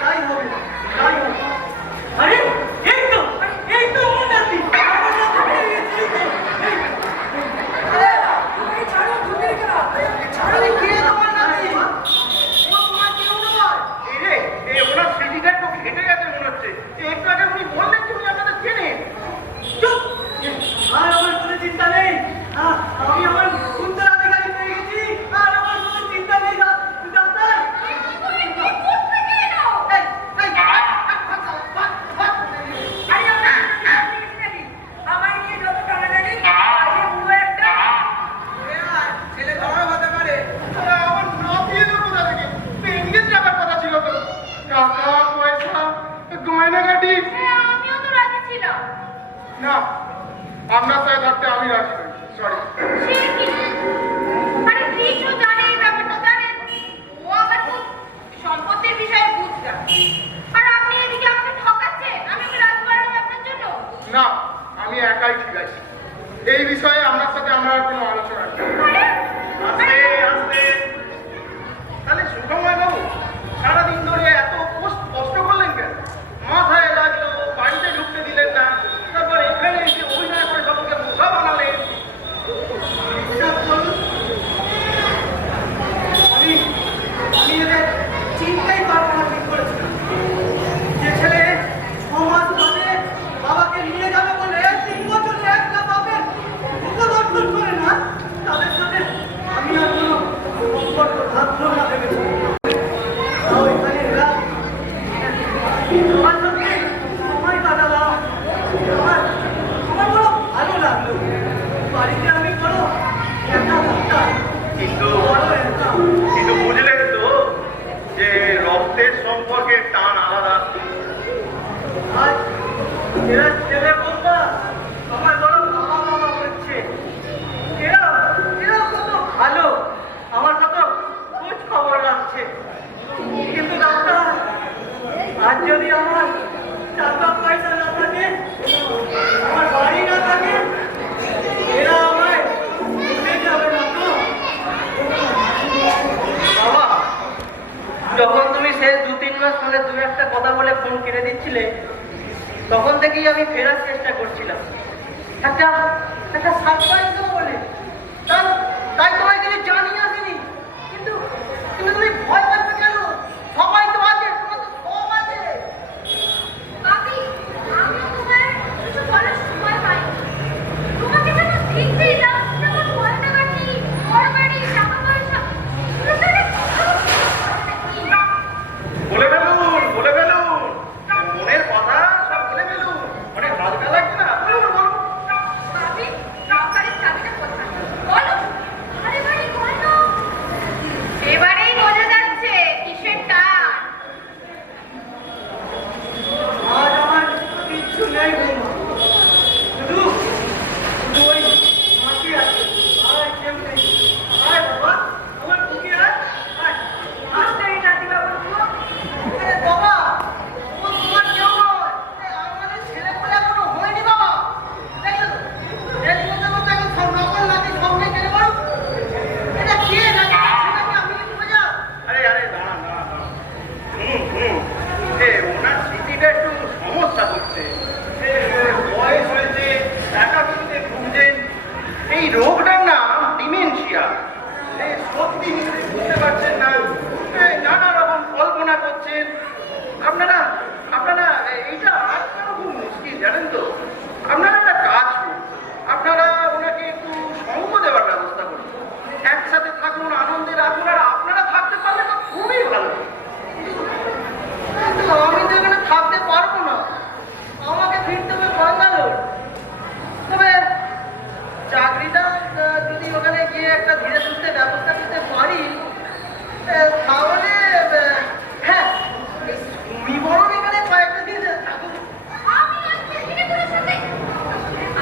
তাই হবে, তাই হবে। আরে এই তো আমার নাতি, আমার নাতি পেয়ে গেছে, এই তো, এই। আরে, তুমি ছাড়ো, তুমি ছাড়ো, কে তোমার নাতি? ও তোমার কেউ নয়। এই রে, এই ওনার স্মৃতিটা একটু ঘেটে গেছে মনে হচ্ছে। একটু আগে উনি বললেন যে উনি আপনাদের চেনেন। চুপ! আর আমার কোনো চিন্তা নেই। আমি আমার উত্তরাধিকারী পেয়ে গেছি, আর আমার কোনো চিন্তা নেই। ডাক্তার, তুমি কি কোত্থেকে এলো? এই, এই, আরে আমার নিয়ে যত টানাটানি, আজকে পুরো একটা ছেলে খারাপ হতে পারে। আমার নাতি এলো কোথা থেকে? ইংলিশ রাখার কথা ছিল তো। টাকা পয়সা গয়নাগাটি। হ্যাঁ, আমিও তো রাজি ছিলাম। না, আপনার সাথে থাকতে আমি রাজি নই। সরি। সে কি? আরে কৃষ্ণ জানে এই ব্যাপারটা, জানেন? ও আবার খুব সম্পত্তির বিষয়ে বুঝতে। আর আপনি এদিকে আমাকে ঠকাচ্ছেন। আমি কি রাজি করালাম আপনার জন্য? না, আমি একাই ঠিক আছি। এই বিষয়ে আপনার সাথে আমার আর কোনো আলোচনা নেই। আরে আস্তে আস্তে। তাহলে সুখময় বাবু সারাদিন ধরে এত কষ্ট করলেন কেন? মাথায় লাগলো, বাড়িতে ঢুকতে দিলেন না, তারপর এখানে এসে অভিনয় করে সকলকে বোঝা বানালেন। বিশ্বাস করুন, আমি এদের চিন্তাই পারবো না ঠিক করেছিলাম। যে ছেলে 6 মাস বাদে বাবাকে নিয়ে যাবে বলে 3 বছরে একটা বাপের মুখ দর্শন করে না, তাদের সাথে আমি আর কোনো সম্পর্ক থাকবো না ভেবেছিলাম। তাও এখানে এরা তোমার সঙ্গে সময় কাটালাম, আমার বড় ভালো লাগলো। বাড়িতে আমি কোনো একা থাকতাম, কিন্তু বড় একা। কিন্তু বুঝলেন তো যে রক্তের সম্পর্কের টান আলাদা। আজ এরা ছেলে বলবা আমার বড় বাবা বাবা করছে। এরা কত ভালো, আমার কত খোঁজ খবর রাখছে। কিন্তু ডাক্তার, আজ যদি আমার টাকা পয়সা না থাকে, আমার বাড়ি না থাকে, এরা আমায় ভুলে যাবে না তো? বাবা, যখন তুমি শেষ 2-3 মাস ফোনে 2-1টা কথা বলে ফোন কেটে দিচ্ছিলে, তখন থেকেই আমি ফেরার চেষ্টা করছিলাম একটা সারপ্রাইজ দেবো বলে। তাই তোমায় কিছু জানিয়ে আসিনি। কিন্তু তুমি ভয় পাচ্ছ কেন? সবাই তো আছে, তোমার তো সব আছে। বাপি, আমিও তোমার কিছু বলার সময় পাই। তোমাকে যেন দেখতেই লাগছে যেমন গয়নাগাটি, ঘরবাড়ি, টাকা পয়সা। এগুলো তো কি? বলে ফেলুন, বলে ফেলুন, মনের কথা সব বলে ফেলুন। অনেক হালকা লাগছে না? বলুন বলুন। বাপি, লকারের চাবিটা কোথায়? বলো। আরে বাড়ি গয়না। এবারেই বোঝা যাচ্ছে সমস্যা হচ্ছে, বয়স হয়েছে, একাকিত্বে ভুগছেন। এই রোগটার নাম ডিমেনশিয়া। সত্যি বুঝতে পারছেন না, নানা রকম কল্পনা করছেন। আপনারা আপনারা এইটা আটকানো খুব মুশকিল, জানেন তো। আপনারা একটা কাজ করুন, আপনারা ওনাকে একটু সঙ্গ দেওয়ার ব্যবস্থা করুন, একসাথে থাকুন, আনন্দে রাখুন। আর আপনারা থাকতে পারলে তো খুবই ভালো। কিন্তু আমি তো এখানে থাকতে পারবো না, আমাকে ফিরতে হবে ব্যাঙ্গালোর। তবে চাকরিটা যদি ওখানে গিয়ে একটা ধীরে সুস্থে ব্যবস্থা করতে পারি, তাহলে হ্যাঁ, তুমি বরং এখানে কয়েকটা দিন থাকুন। আমি আসতে ফিরে তোর সাথে।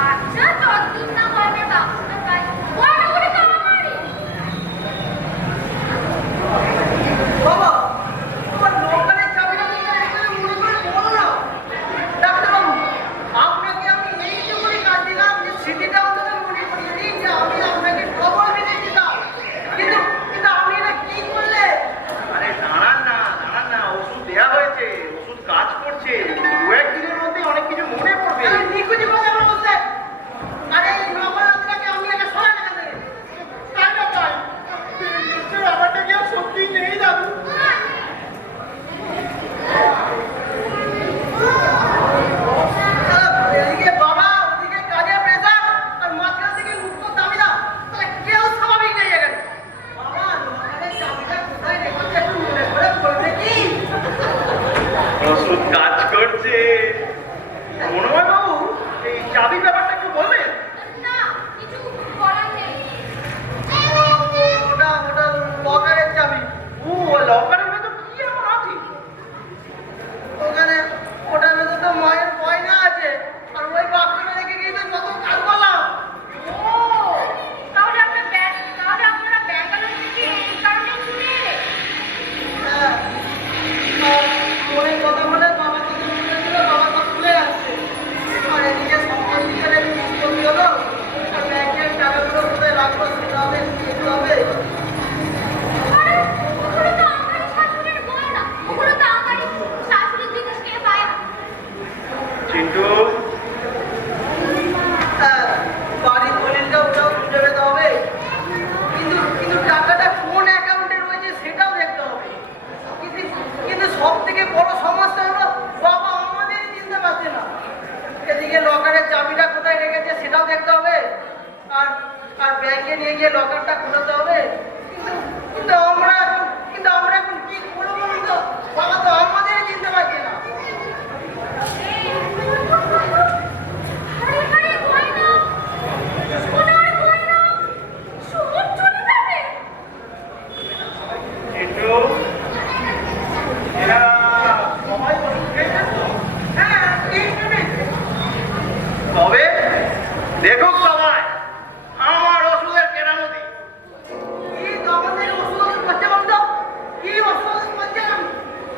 আচ্ছা যতদিন না হবে ব্যবস্থা তাই বড় করে তো আমারই। বাবা, তোমার লোকালের চাবিটা কোথায় রেখেছো মনে করে বলো না। ডাক্তারবাবু, আপনাকে আমি এইটুকুনি কাজ দিলাম যে স্মৃতিটা অন্তত মনে করিয়ে দিন যে আমি আপনাকে খবর দিতে দিতাম। কিন্তু কিন্তু আপনি এটা কি করলে? আরে দাঁড়ান না, ওষুধ দেওয়া হয়েছে, ওষুধ কাজ করছে। দু একদিনের মধ্যে অনেক কিছু মনে পড়বে। আমি নিকুচি কথা আমার বলতে। আরে এই নবরাত্রাকে আমি একটা সরাই এখান থেকে। তাই না তাই? নিশ্চয় ব্যাপারটা কি আর সত্যিই নেই দাদু? এদিকে বাবা, ওদিকে কাজের প্রেসার, আর মাঝখান থেকে মুখ্য দাবিদা, তাহলে কেউ স্বাভাবিক নেই এখানে। বাবা, লোকালের চাবিটা কোথায় রেখেছো একটু মনে করে বলবে কি? ওষুধ কাজ করছে। মনোময় বাবু, এই চাবির ব্যাপারটা একটু বলবেন? না কিছু করার নেই। ওটা লকারের চাবি। ও, লকারের ভেতর কি এমন আছে? ওখানে ওটার ভেতর তো মায়ের গয়না আছে, আর ওই বাক্সটা রেখে গিয়ে তো যত কাজ করলাম। ও তাহলে আপনারা ব্যাঙ্গালোর থেকে এই কারণে চলে এলেন? হ্যাঁ, আর মনের কথা বলে বাবা তো বলেছিল, বাবা তো ভুলে যাচ্ছে। আর এদিকে সম্পত্তিটার একটু নিষ্পত্তি হলো, আর ব্যাংকের টাকাগুলো কোথায় রাখবো সেটাও দেখতে হবে। আরে ওগুলো তো আমারই শাশুড়ির গয়না, ওগুলো তো আমারই। শাশুড়ির জিনিস কে পায়? চিন্টু, হ্যাঁ, বাড়ির দলিলটা ওটাও খুঁজে পেতে হবে। কিন্তু টাকাটা কোন অ্যাকাউন্টে রয়েছে সেটাও দেখতে হবে। কিন্তু সব থেকে বড় সমস্যা হলো বাবা আমাদেরই চিনতে পারছে না। এদিকে লকারের চাবিটা কোথায় রেখেছে সেটাও দেখতে হবে, আর ব্যাংকে নিয়ে গিয়ে লকারটা খোলাতে হবে। কিন্তু আমরা এখন কি করবো বলুন তো? বাবা তো আমাদেরই চিনতে পারছে না। আরে আরে গয়না, সোনার গয়না, সব চলে যাবে। চিন্টু, এরা সবাই ওষুধ খেয়েছেন তো? হ্যাঁ, একটু বেশি। তবে দেখুক সবাই আমার ওষুধের কেরামতি। কি আমাদের ওষুধ করছে বলতো? কি ওষুধ করছেন?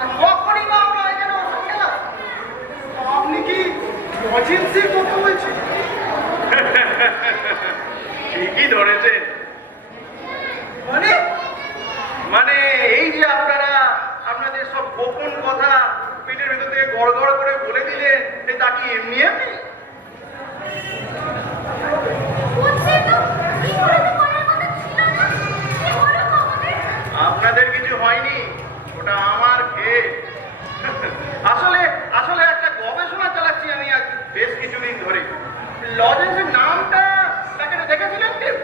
আর কখনই বা আমরা এখানে ওষুধ খেলাম? আপনি কি লজেন্সের কথা বলছেন? ঠিকই ধরেছেন। মানে এই যে আপনারা আপনাদের সব গোপন কথা পেটের ভেতর থেকে গড়গড় করে বলে দিলেন, তা কি এমনি এমনি? বলছি তো এগুলো তো করার কথা ছিল না। কি হলো আমাদের? আপনাদের কিছু হয়নি, ওটা আমার খেয়ে। আসলে একটা গবেষণা চালাচ্ছি আমি আজ বেশ কিছুদিন ধরে। লজেন্সের নামটা তাকে দেখেছিলেন কেউ?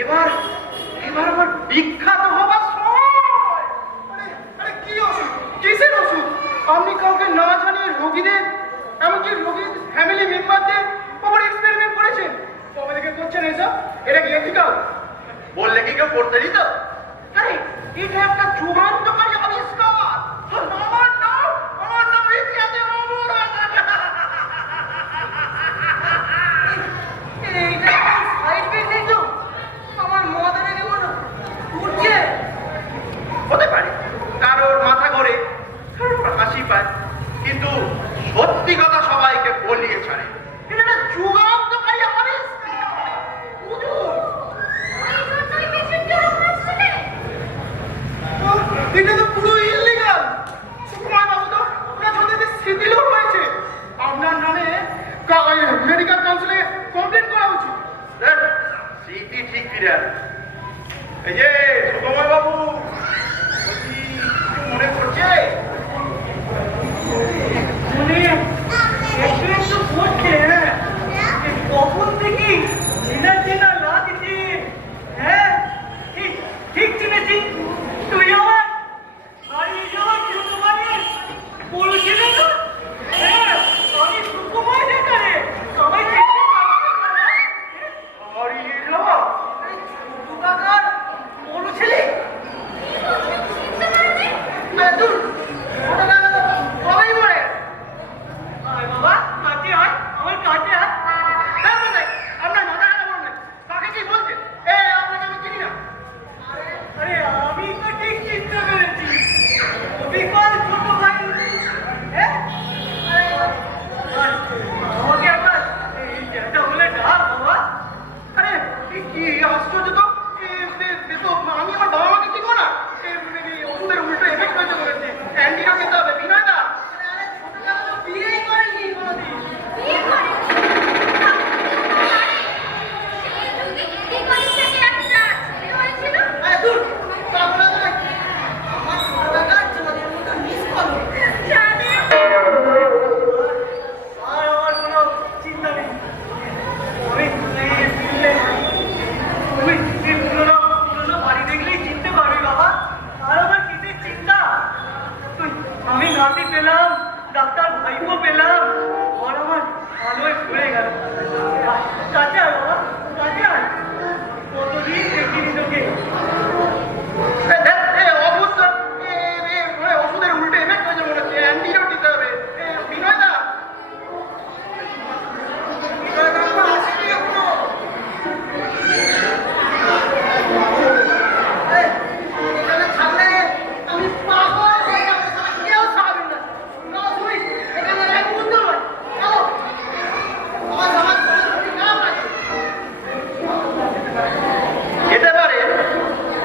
এবার এবার আমার বিখ্যাত হবার সময়। আরে কি ওষুধ, কিসের ওষুধ? আপনি কাউকে না জানিয়ে রোগীদের, এমনকি রোগীর ফ্যামিলি মেম্বারদের ওপর এক্সপেরিমেন্ট করেছেন। কবে থেকে করছেন এসব? এটা কি এথিক্যাল? বললে কি কেউ করতে দিত? আরে এটা একটা যুগান্তকারী আবিষ্কার। আমার নাম ইতিহাসে অমর হয়ে থাকবে। এইটা সাইড বেঞ্চ তো আমার মাথা রেখে বলো উঠছে। হতে পারে কারোর মাথা ঘোরে, কারোর হাসি পায়, কিন্তু সত্যি কথা সবাইকে বলিয়ে ছাড়ে। এটা একটা যুগান্তকারী আবিষ্কার। হুজুর, ওই জন্যই পেশেন্টের হাসছিলে। এটা তো পুরো ইল্লিগাল। সুকুমার বাবু তো ওনার জন্য শিথিলও হয়েছে। আপনার নামে মেডিকেল কাউন্সিলে কমপ্লেন করা উচিত। স্মৃতি ঠিক ফিরে আসবে। এই যে সুকুমার বাবু, বলছি, কিছু মনে করছে? মনে একটু পড়ছে, কখন থেকে চেনা চেনা লাগছে। হ্যাঁ, ঠিক ঠিক চিনেছি। তুই আমার হারিয়ে যাওয়ার ছোট ভাইয়ের বলছিল না? হ্যাঁ, আমি সুকুমার এখানে সবাই চিনতে পারছে না। হারিয়ে যাওয়া? ছোটু কাকার বড় ছেলে। চিনতে পারবে? দূর ছোট কাকা তো সবাই মরে। আয় বাবা, কাছে আয়, আমার কাছে আয়। হ্যাঁ, কোথায়? আপনার মাথা খারাপ হলো নাকি? কাকে কি বলছেন? আপনাকে আমি চিনি না। আরে আমি তো ঠিক চিন্তা করেছি, অবিকল ছোট ভাই। হ্যাঁ, আমাকে একবার এই জ্যাঠা বলে ডাক বাবা। আরে কি আশ্চর্য তো! তো আমি আমার বাবা মাকে চিনবো না? ওষুধের উল্টো এফেক্ট হয়েছে বলেছে, অ্যান্টিডোট খেতে হবে। বিনয় দা, আরে ছোট কাকা তো বিয়েই করেননি কোনোদিন। বিয়ে করেনি। সেই যুগে এই কলেজটাতে একটা ছেলে হয়েছিল। আরে দূর কাকড়া তো আমার ছোট কাকার তোমাদের মতো মিস করো। জানে আর আমার কোনো চিন্তা নেই। আমি এই ফিরলে তুমি পুরোনো পুরোনো বাড়ি দেখলেই চিনতে পারবি বাবা। আর আমার কিসের চিন্তা? আমি নাতি পেলাম, ডাক্তার ভাইপো পেলাম, আর আমার আলোয় ঘুরে গেল। কাছে আয় বাবা, কাছে আয়। কতদিন দেখিনি তোকে। অবুঝ তো। ওষুধের উল্টো এফেক্ট হয়েছে মনে হচ্ছে, অ্যান্টিডোট দিতে হবে। বিনয় দা, বিনয় কাকা আসেনি এখনো। এই, এখানে থাকলে আমি পাগল হয়ে যাবো, শালা কেউ ছাড়বে না। না, তুই এখানে এক মুহূর্ত নয়। চলো। আমার সমাজ করে তুমি না পারো। যেতে পারে,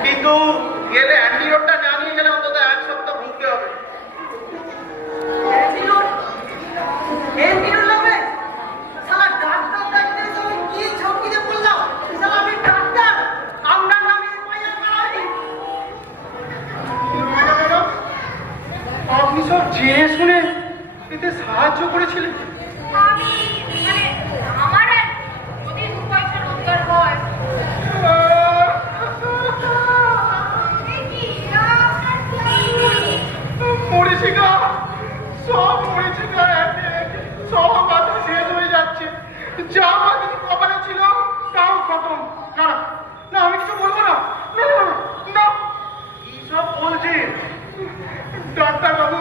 কিন্তু গেলে অ্যান্টিডোটটা না নিয়ে গেলে অন্তত 1 সপ্তাহ ভুগতে হবে। এমপির লাগবে। শালা ডাক্তার ডাকতে এসে আমি কি ঝক্কিতে পড়লাম। শালা আমি ডাক্তার, আপনার নামে এফআইআর করা হয়নি। আপনি সব জেনে শুনে এতে সাহায্য করেছিলেন? আমি মানে আমার আর যদি 2 পয়সা রোজগার হয়। এই কি আপনার কি হয়েছে? মরেছি গা, সব মরেছি গা, সব মাথা শেষ হয়ে যাচ্ছে। যা আমার কিছু কপালে ছিল তাও খতম। না না, আমি কিছু বলবো না। না না, কি সব বলছেন? ডাক্তারবাবু,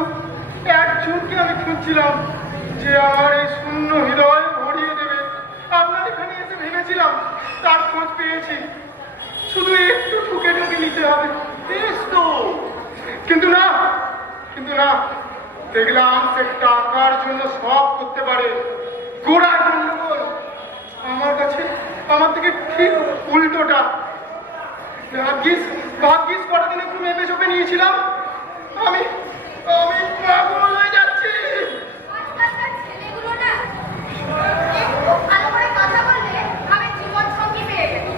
একজনকে আমি খুঁজছিলাম যে আমার এই শূন্য হৃদয় ভরিয়ে দেবে। আপনার এখানে এসে ভেবেছিলাম, তার খোঁজ পেয়েছি। শুধু একটু ঠুকে ঠুকে নিতে হবে। বেশ তো। কিন্তু না, দেখলাম সে টাকার জন্য সব করতে পারে। গোড়ায় গন্ডগোল। আমার কাছে আমার থেকে ঠিক উল্টোটা। ভাগ্যিস কটা দিন একটু মেপে চোপে নিয়েছিলাম। আমি পাগল হয়ে যাচ্ছি। আজকালকার ছেলেগুলো না একটু ভালো করে কথা বললে আমি জীবন সঙ্গী পেয়ে গেছি।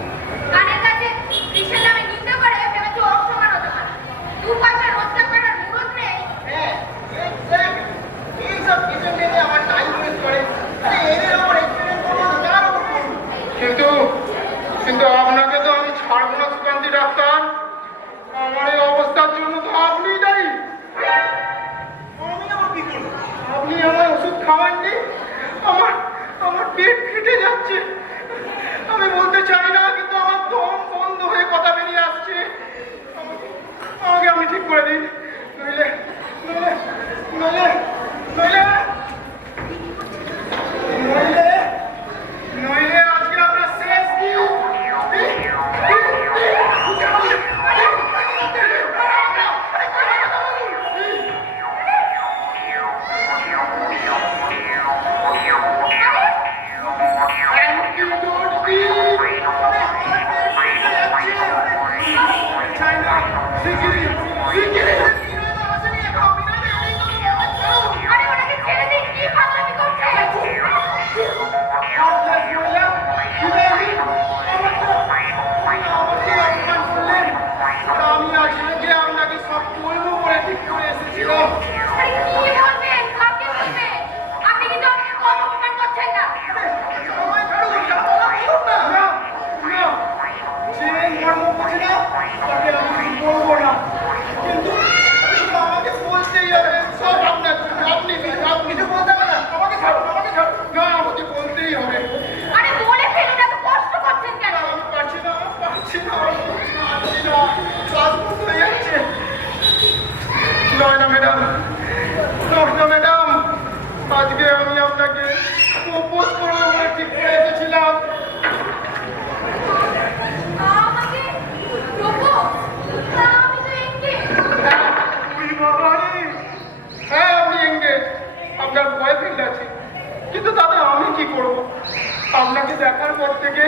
কানের কাছে কৃষের নামে নিন্দে করে ভেবেছি ওর সমান হতে পারে। 2 পয়সা রোজগার করার মুরত নেই। হ্যাঁ, এইসব কিছু মেয়ে আমার টাইম ওয়েস্ট করে। আরে এদের আমার এক্সপিরিয়েন্স করবো না, যারা কিন্তু আপনাকে তো আমি ছাড়বো না সুকান্তি ডাক্তার। আমার এই অবস্থার জন্য তো আপনিই দায়ী। আমি আবার কি করবো? আপনি আমার ওষুধ খাওয়াননি। আমার আমার পেট ফেটে যাচ্ছে। আমি বলতে চাই না, কিন্তু আমার দম বন্ধ হয়ে কথা বেরিয়ে আসছে। আমাকে আপনি ঠিক করে দিন, নইলে নইলে নইলে নইলে নইলে নইলে আজকে আপনার শেষ দিন। আরে ওনাকে ছেড়ে দিন, কি পাগলামি করছে? আমি আজকে আপনাকে সব বলবো বলে ঠিক করে এসেছিলাম। আরে কি বলবেন? কাকে বলবেন? আপনি কিন্তু আমাকে কম অপমান করছেন না। আমাকে বলতেই হবে, সব আপনার জন্য। আপনি কিছু বলতে পারেন না। আমাকে ছাড়ুন, আমাকে ছাড়ুন। না, আমাকে বলতেই হবে। আরে বলে ফেলুন, এত কষ্ট করছেন কেন? আমি পারছি না, পারছি না, পারছি না। শ্বাস বন্ধ হয়ে যাচ্ছে। নয়না ম্যাডাম, নয়না ম্যাডাম, আজকে আমি আপনাকে প্রপোজ করবো বলে ঠিক করে এসেছিলাম। আমাকে প্রপোজ? না, আমি তো engaged। হ্যাঁ, আপনি এঙ্গেজ, আপনার বয়ফ্রেন্ড আছে, কিন্তু তাতে আমি কি করব? আপনাকে দেখার পর থেকে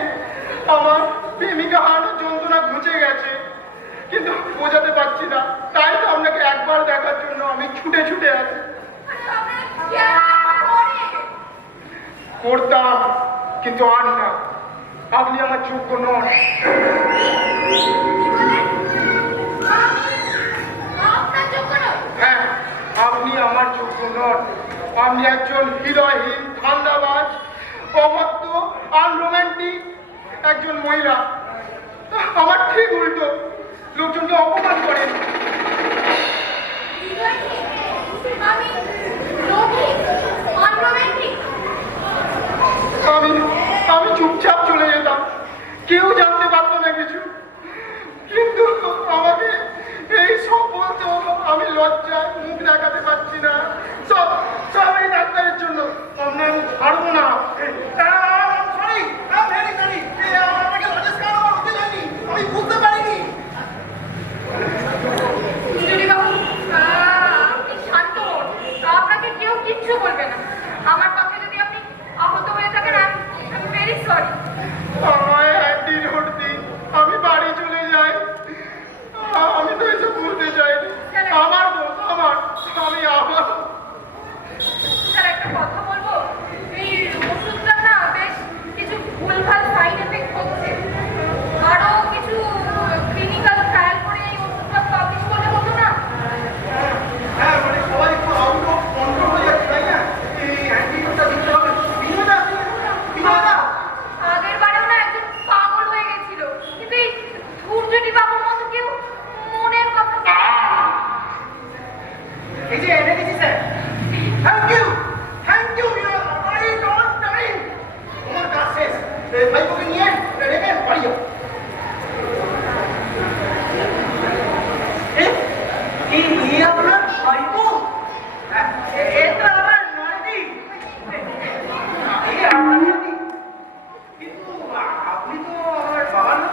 আমার প্রেমিকা হারানোর যন্ত্রণা ঘুচে গেছে, কিন্তু বোঝাতে পারছি না। তাই তো আপনাকে একবার দেখার জন্য আমি ছুটে ছুটে আছি। আরে আপনারা কেন করেন? করতাম, কিন্তু আর না। আপনি আমার যোগ্য নন। কি বলেন? আপনার যোগ্য নয়? হ্যাঁ, আপনি আমার যোগ্য নন। আপনি একজন হৃদয়হীন, ধান্দাবাজ, অভদ্র, আনরোম্যান্টিক একজন মহিলা। আমার ঠিক উল্টো, লোকজনকে অপমান করেন। আমি লোভী, unromantic। আমি চুপচাপ চলে যেতাম, কেউ জানতে পারতো না কিছু। কিন্তু আমাকে এই সব বলতো, আমি লজ্জায় মুখ দেখাতে পারছি না। সব সব এই ডাক্তারের জন্য। আপনি আমি ছাড়বো না। আমি বুঝতে পারিনি। বাবু, আপনি শান্ত হন। আপনাকে কেউ কিচ্ছু বলবে না। আমার কথা যদি আপনি আহত হয়ে থাকেন, আমি ভেরি সরি। আমায় অ্যান্টিডোট দিন, আমি বাড়ি চলে যাই। আমি তো এসব বলতে চাইনি। আমার দোষ, আমি আবার স্যার, একটা কথা বলবো? এই ওষুধটা না বেশ কিছু ভুলভাল সাইড এফেক্ট হচ্ছে। আরো কিছু ক্লিনিক্যাল ট্রায়াল করে এই ওষুধটা পাবলিশ করলে হতো না? হ্যাঁ, মানে সবাই একটু আউট অফ কন্ট্রোল হয়ে যাচ্ছে, তাই না? এই অ্যান্টিডোটটা দিতে হবে। বিনোদা, বিনোদা। আগের বারেও না একজন পাগল হয়ে গেছিল, কিন্তু এই ধূর্যটি বাবুর মতো কেউ মনের কথা এই যে এনে দিচ্ছি sir. Thank you, thank you. তোমার কাজ শেষ। ভাইপোকে নিয়ে রেখে বাড়ি যাও। এই আপনার ভাইপো? হ্যাঁ, এ তো আমার নাতি। এই আপনার নাতি? কিন্তু আপনি তো আমার বাবার না।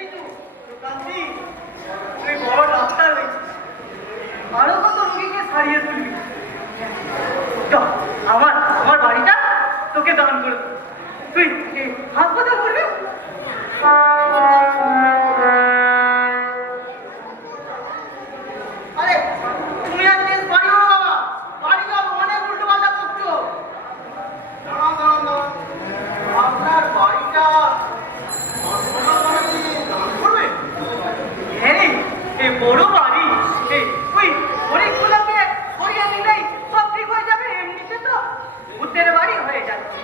এই তো কান্তি, তুই বড় ডাক্তার হয়েছিস, আরো কত রোগীকে সারিয়ে তুলবি। আমার বাড়িটা তোকে দান করে দেবো। তুই হাসপাতাল করবি। আরে তুমি আজকে বাড়ি হো বাবা, বাড়ি যাও, অনেক উল্টো পাল্টা করছো। দাঁড়ান দাঁড়ান দাঁড়ান, আপনার বাড়িটা হাসপাতাল বানাতে দান করবেন? হ্যাঁ, এই বড় বাড়ি, ওই অনেকগুলোকে সরিয়ে নিলেই সব ঠিক হয়ে যাবে। এমনিতে তো ভূতের বাড়ি হয়ে যাচ্ছে।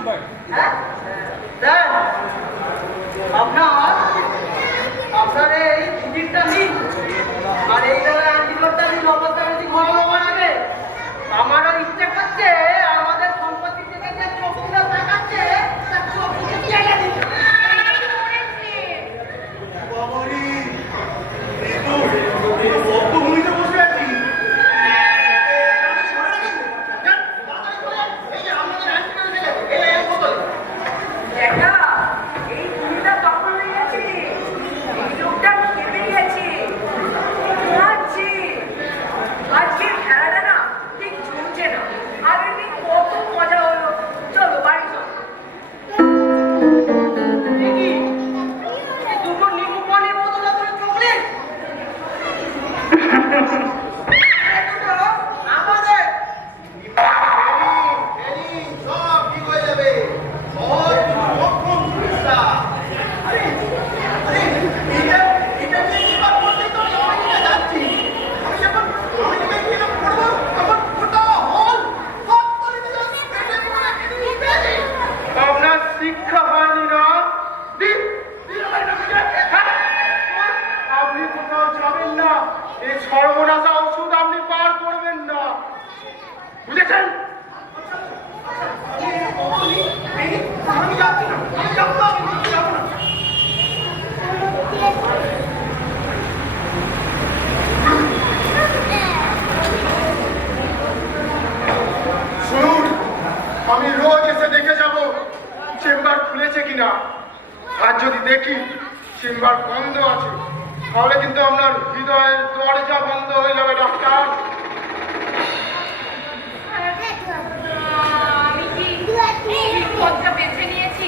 হ্যাঁ স্যার আপনার এই ভিজিটটা নিন আর এই জায়গায় অ্যান্টিডোটটা নিন অবস্থা বেশি ঘন আগে আমারও ইচ্ছে করছে আমাদের সম্পত্তি থেকে যে চোখগুলো দেখাচ্ছে তার চোখগুলো চেয়ে দিতে বাবারি ভূমিতে বসে আছি দেখা এই ভূমিটা দখল হয়ে গেছে এই লোকটা খেপে গেছে ঘুমাচ্ছে আজকের খেলাটা না ঠিক জমছে না আগের দিন কত মজা হলো চলো বাড়ি চলো দেখি এই দুটো নিম্বু পানির বোতলে করে চকলেট আমাদের সব ঠিক হয়ে যাবে শহর রক্ষণ চিকিৎসা আরে আরে এটা নিয়ে কি বা করতে তো আমি যাচ্ছি আমি যখন কি না করবো তখন গোটা হল সব করে দিল পেটে পুরো এদিকে পেয়ে আপনার শিক্ষা হয়নি না আপনি কোথাও যাবেন না এই সর্বনাশা ওষুধ আপনি পার করবেন না বুঝেছেন আমি যাচ্ছি না আমি যাবো না আমি যাবো না শুনুন আমি রোজ এসে দেখে যাব চেম্বার খুলেছে কিনা আর যদি দেখি চেম্বার বন্ধ আছে তাহলে কিন্তু আপনার হৃদয়ের দরজা বন্ধ হয়ে যাবে ডাক্তার আমি কি ঠিক পথটা বেছে নিয়েছি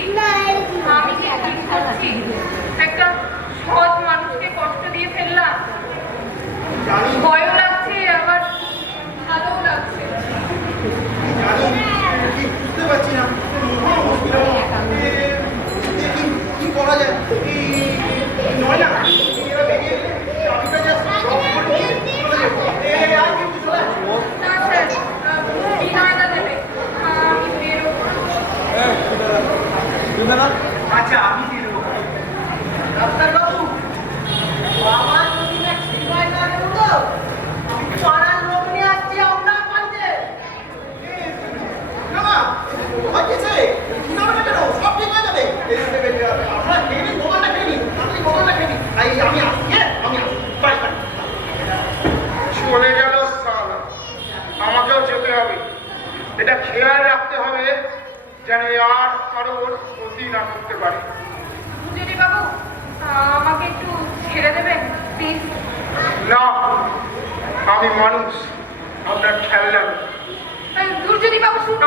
আমি কি ঠিক করছি একটা সৎ মানুষকে কষ্ট দিয়ে ফেললাম জানি ভয়ও লাগছে আবার ভালোও লাগছে জানি কি বুঝতে পারছি না কি করা যায় নয় না এরা বেরিয়ে গেলে চাবিটা জাস্ট ড্রপ করে দিয়ে চলে যাবো আর কিন্তু চলে আসবো না স্যার বিনয়দা দেবে আমি বেরোবো আচ্ছা আমি বেরোবো ডাক্তারবাবু আমার যদি ঠিক হয় না তো আমি পাড়ার লোক নিয়ে আসছি আপনার কাছে না না হয়েছে না না কেন সব ঠিক হয়ে যাবে আপনার খেয়ে নিন বোতলটা খেয়ে নিন আপনি বোতলটা খেয়ে নিন আমি আসছি হ্যাঁ আমি আসছি বাই বাই চলে গেল সালা আমাকেও যেতে হবে এটা খেয়াল রাখতে হবে যেন আর কারোর ক্ষতি না করতে পারে যদি বাবু আমাকে একটু ছেড়ে দেবেন প্লিজ না আমি মানুষ আপনার খেয়াল রাখবে দুর্যোধী বাবু শুনুন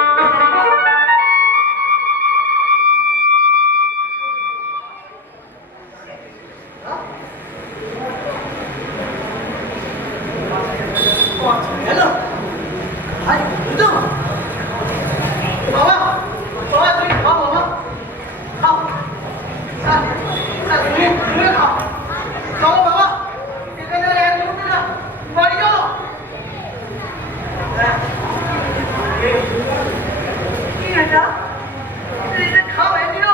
হ্যালো আজ বুঝতো বাবা বাবা তুমি খাও বাবা খাও তুমি খাও চলো বাবা এখানে এক মুহূর্তে না বাড়ি চলো কি এটা এটা খাও এদিও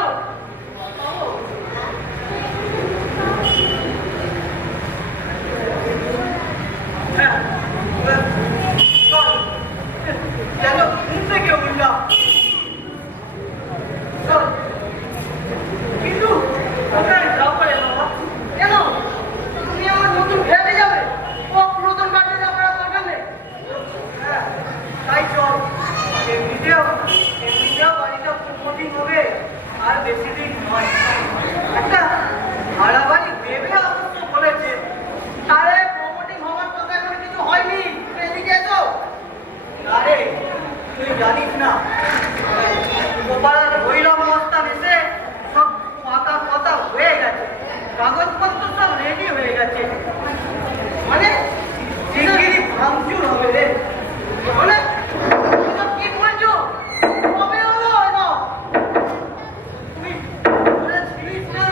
হ্যাঁ দেখো ঘুম থেকে উঠলাম কিন্তু ওখানে যাও করে বাবা কেন তুমি আমার নতুন ফ্ল্যাটে যাবে ও পুরাতন বাড়িতে যাবার দরকার নেই হ্যাঁ তাই চল এমনিতেও বাড়িটা প্রমোটিং হবে আর বেশি দিন নয় একটা ভাড়া বাড়ি দেবে অবশ্য বলেছে আরে প্রমোটিং হওয়ার কথা এখন কিছু হয়নি এদিকে এসো আরে তুই জানিস না গোপালার ভৈরব মস্তান এসে সব পাতা পাতা হয়ে গেছে কাগজপত্র সব রেডি হয়ে গেছে মানে শিগগিরই ভাঙচুর হবে রে মানে এসব কি বলছো কবে হলো এসব তুমি বলেছিলিস না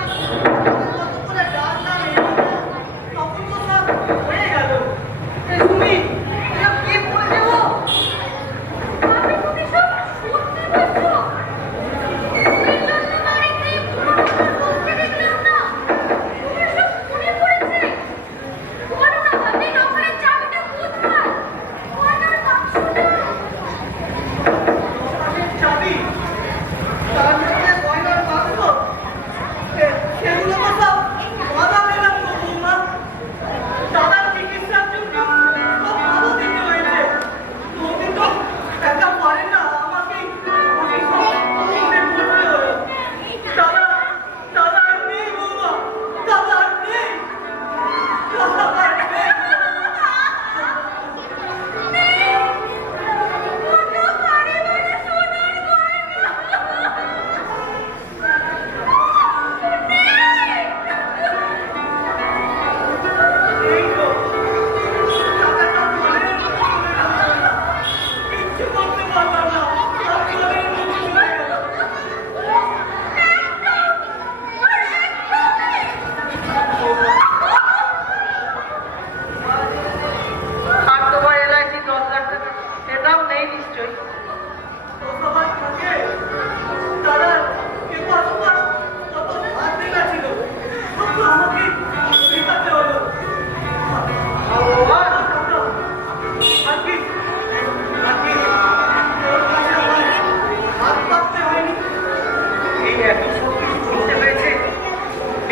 এত সব কিছু করতে হয়েছে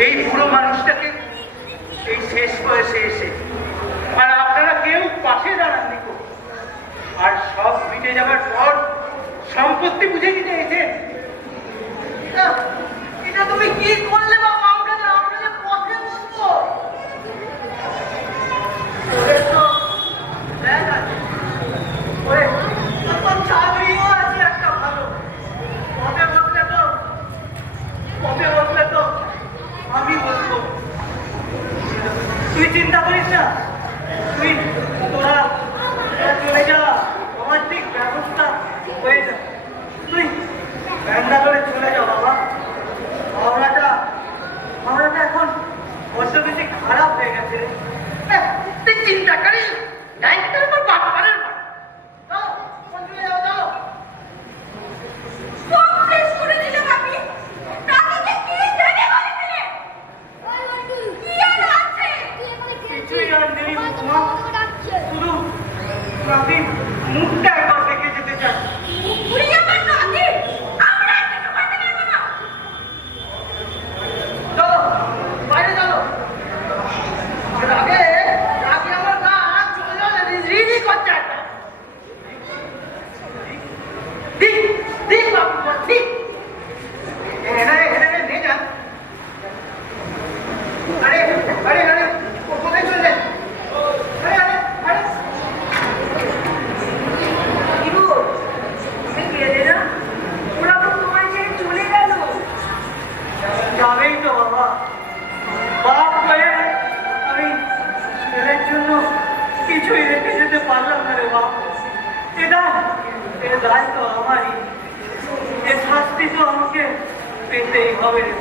এই বুড়ো মানুষটাকে এই শেষ বয়সে এসে, আর আপনারা কেউ পাশে দাঁড়াননি গো। আর সব মিটে যাওয়ার পর সম্পত্তি বুঝে দিতে এসে এটা তুমি কি করলে বাবা? আমরা যে পথে বসবো ওদের তো দেখ আছে, ওরে তোর চাকরিও আছে একটা ভালো। পথে বসলে তো আমি বসবো। তুই চিন্তা করিস না, তোরা চলে যা, আমার ঠিক ব্যবস্থা হয়ে যা। তুই ব্যাঙ্গালোরে চলে যা বাবা। হাওড়াটা এখন বড্ড বেশি খারাপ হয়ে গেছে রে। তুই চিন্তা করিস, ডাইরেক্টর উপর বাপ পারের কমপ্লিট করে দিলে বাপি। রাতে কি জানে বলেছিলে? কি আর আছে? কিছুই আর নেই মা, শুধু নাতির মুখটা একবার দেখে যেতে চাই। উড়ে যাবার নাতি। আমরা কিছু করতে পারবো না। চলো বাইরে চলো। আগে আমার গা চলে যাবে, রিডি করছে একটা। দিক বাবু দিক। নিয়ে যান। আরে কোথায় চললেন? আরে কি গো, তুমি গেলে না? ওরা তো তোমায় ছেড়ে চলে গেল। যাবেই তো বাবা। বাপ হয়ে আমি ছেলের জন্য কিছুই রেখে যেতে পারলাম না রে বাপ। এর দায় তো আমারই। এর শাস্তি তো আমাকে পেতেই হবে রে,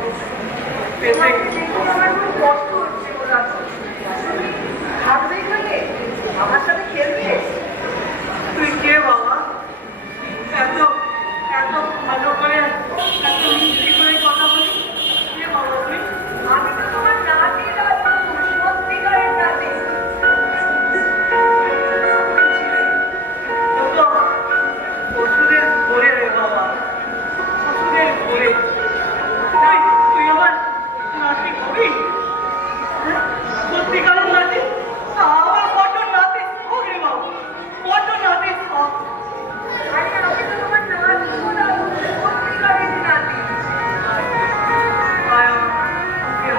পেতেই। আমার খুব কষ্ট হচ্ছে ওরা। থাকবে এখানে, আমার সাথে খেলবে। তুই কে বাবা? এত ভালো করে, এত মিষ্টি করে কথা বলি। কে বাবা তুই? আমি তো তোমার নাতি দাদু, সত্যিকারের নাতি। ও তো ওষুধের ঘোরে রে বাবা, ওষুধের ঘোরে। তুই আমার নাতি হবি? হ্যাঁ? সত্যিকারের নাতি? আমার বড্ড নাতি শখ রে বাবা, বড্ড নাতি শখ। আরে আমি তো তোমার নাতি গো দাদু, সত্যিকারের নাতি। আয় ওকে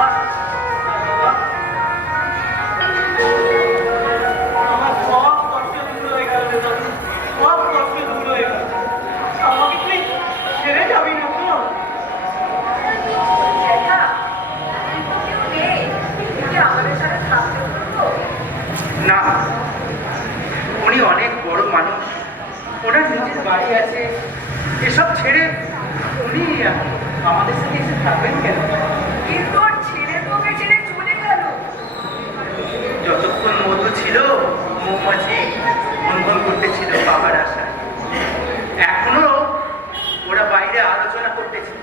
আর বাবা, আমার সব কষ্ট দূর হয়ে গেল রে দাদু, সব কষ্ট দূর হয়ে গেল। আমাকে তুই ছেড়ে যাবি না তো? জ্যাঠা, তুমি তো কেউ নেই, তুমি কি আমাদের সাথে থাকতে পারবো? না, উনি অনেক বড় মানুষ, ওনার নিজের বাড়ি আছে। এসব ছেড়ে উনি আমাদের সাথে এসে থাকবেন কেন? কিন্তু ওর ছেলে তো ওকে ছেড়ে চলে গেল। যতক্ষণ মধু ছিল, মৌমাছি মন্থন করতেছিল বাবার আশায়। এখনো ওরা বাইরে আলোচনা করতেছে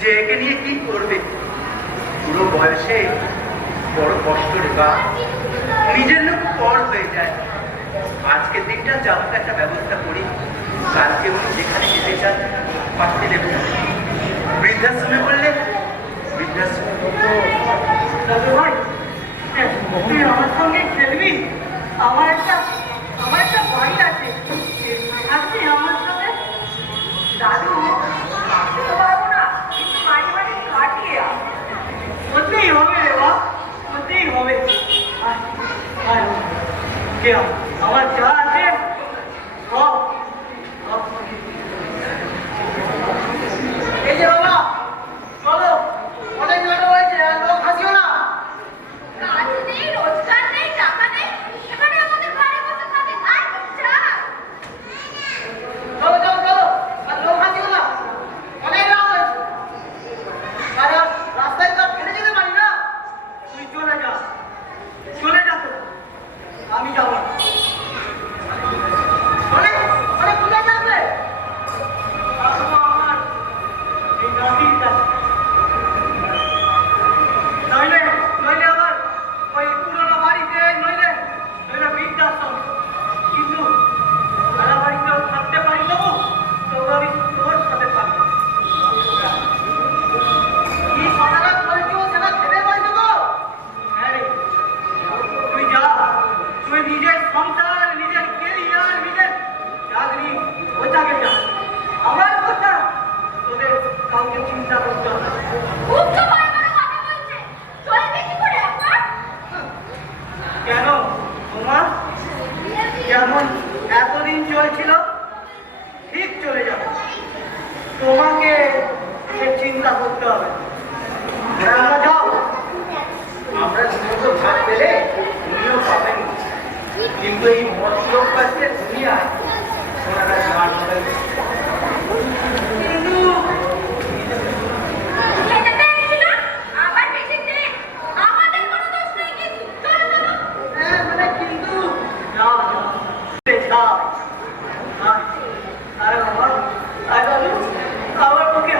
যে একে নিয়ে কি করবে। পুরো বয়সে বড় কষ্ট রে বা, নিজের লোক পর হয়ে যায়। আজকের দিনটা যাওয়ার একটা ব্যবস্থা করি, কালকে উনি যেখানে যেতে চান পাঠিয়ে দেব। বৃদ্ধাশ্রমে বললে বৃদ্ধাশ্রমে। দাদু ভাই, তুই আমার সঙ্গে খেলবি? আমার একটা ভাই আছে, আসবি আমার সাথে? দাদু, আসতে তো পারবো না, কিন্তু মাঝে মাঝে কাটিয়ে আয়। হতেই হবে রে বাপ, হতেই হবে। আয়, আয়, কে আমার যা আছে সব এই যে বাবা, চলো, অনেক নাটক হয়েছে, আর লোক হাসিও না। কাজ নেই, রোজগার নেই, টাকা নেই। এখানে আমাদের ঘরে বসে খাবে, আর কি চাই? চলো, আর লোক হাসিও না। অনেক রাত হয়েছে। আর রাস্তায় তো ফেলে যেতে পারি না। তুই চলে যা তো, আমি যাবো না। করতে হবে তোমরা যাও আমরা সমস্ত ভাগ পেলে উনিও পাবেন কিন্তু এই মতলব কাছে দুনিয়ায় ওনারা ঝাড় দেবেন এটাতে ছিল আবার বেশি দিন আমাদের কোনো দোষ নেই কিন্তু চলো চলো হ্যাঁ মানে কিন্তু যাও যাও যাও আরে বাবা আরে বাবু আমার মুখে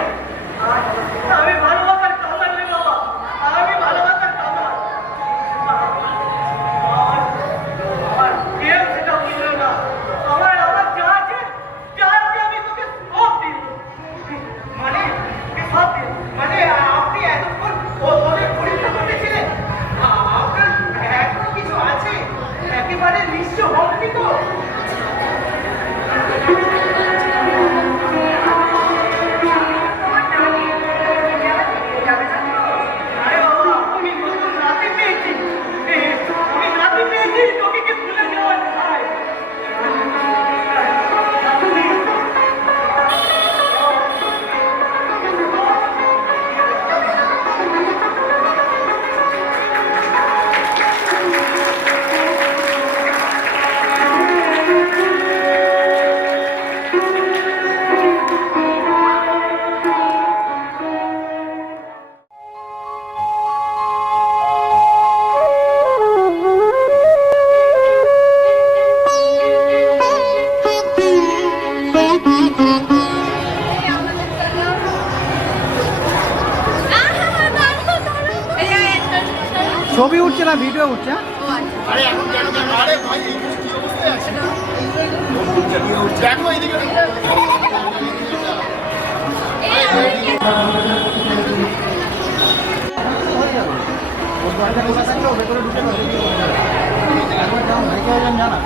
আমি ভালোবাসার কামার রে বাবা আমি ভালোবাসার কামার আমার কেউ সেটা বুঝলো না আমার যা আছে আমি তোকে সব দিই মানে সব দিই মানে আপনি এতক্ষণ ওদের পরীক্ষা করতেছিলেন আপনার এখনো কিছু আছে একেবারে নিশ্চয় হননি তো আরে বাবা আমি নতুন রাতে পেয়েছি আমি রাতে পেয়েছি তোকে কি ভুলে যাওয়া যায় ছবি উঠছে না ভিডিও উঠছে আরে এখন কেন আরে ভাই এই কি অবস্থায় আছে দেখো এইদিকে জানা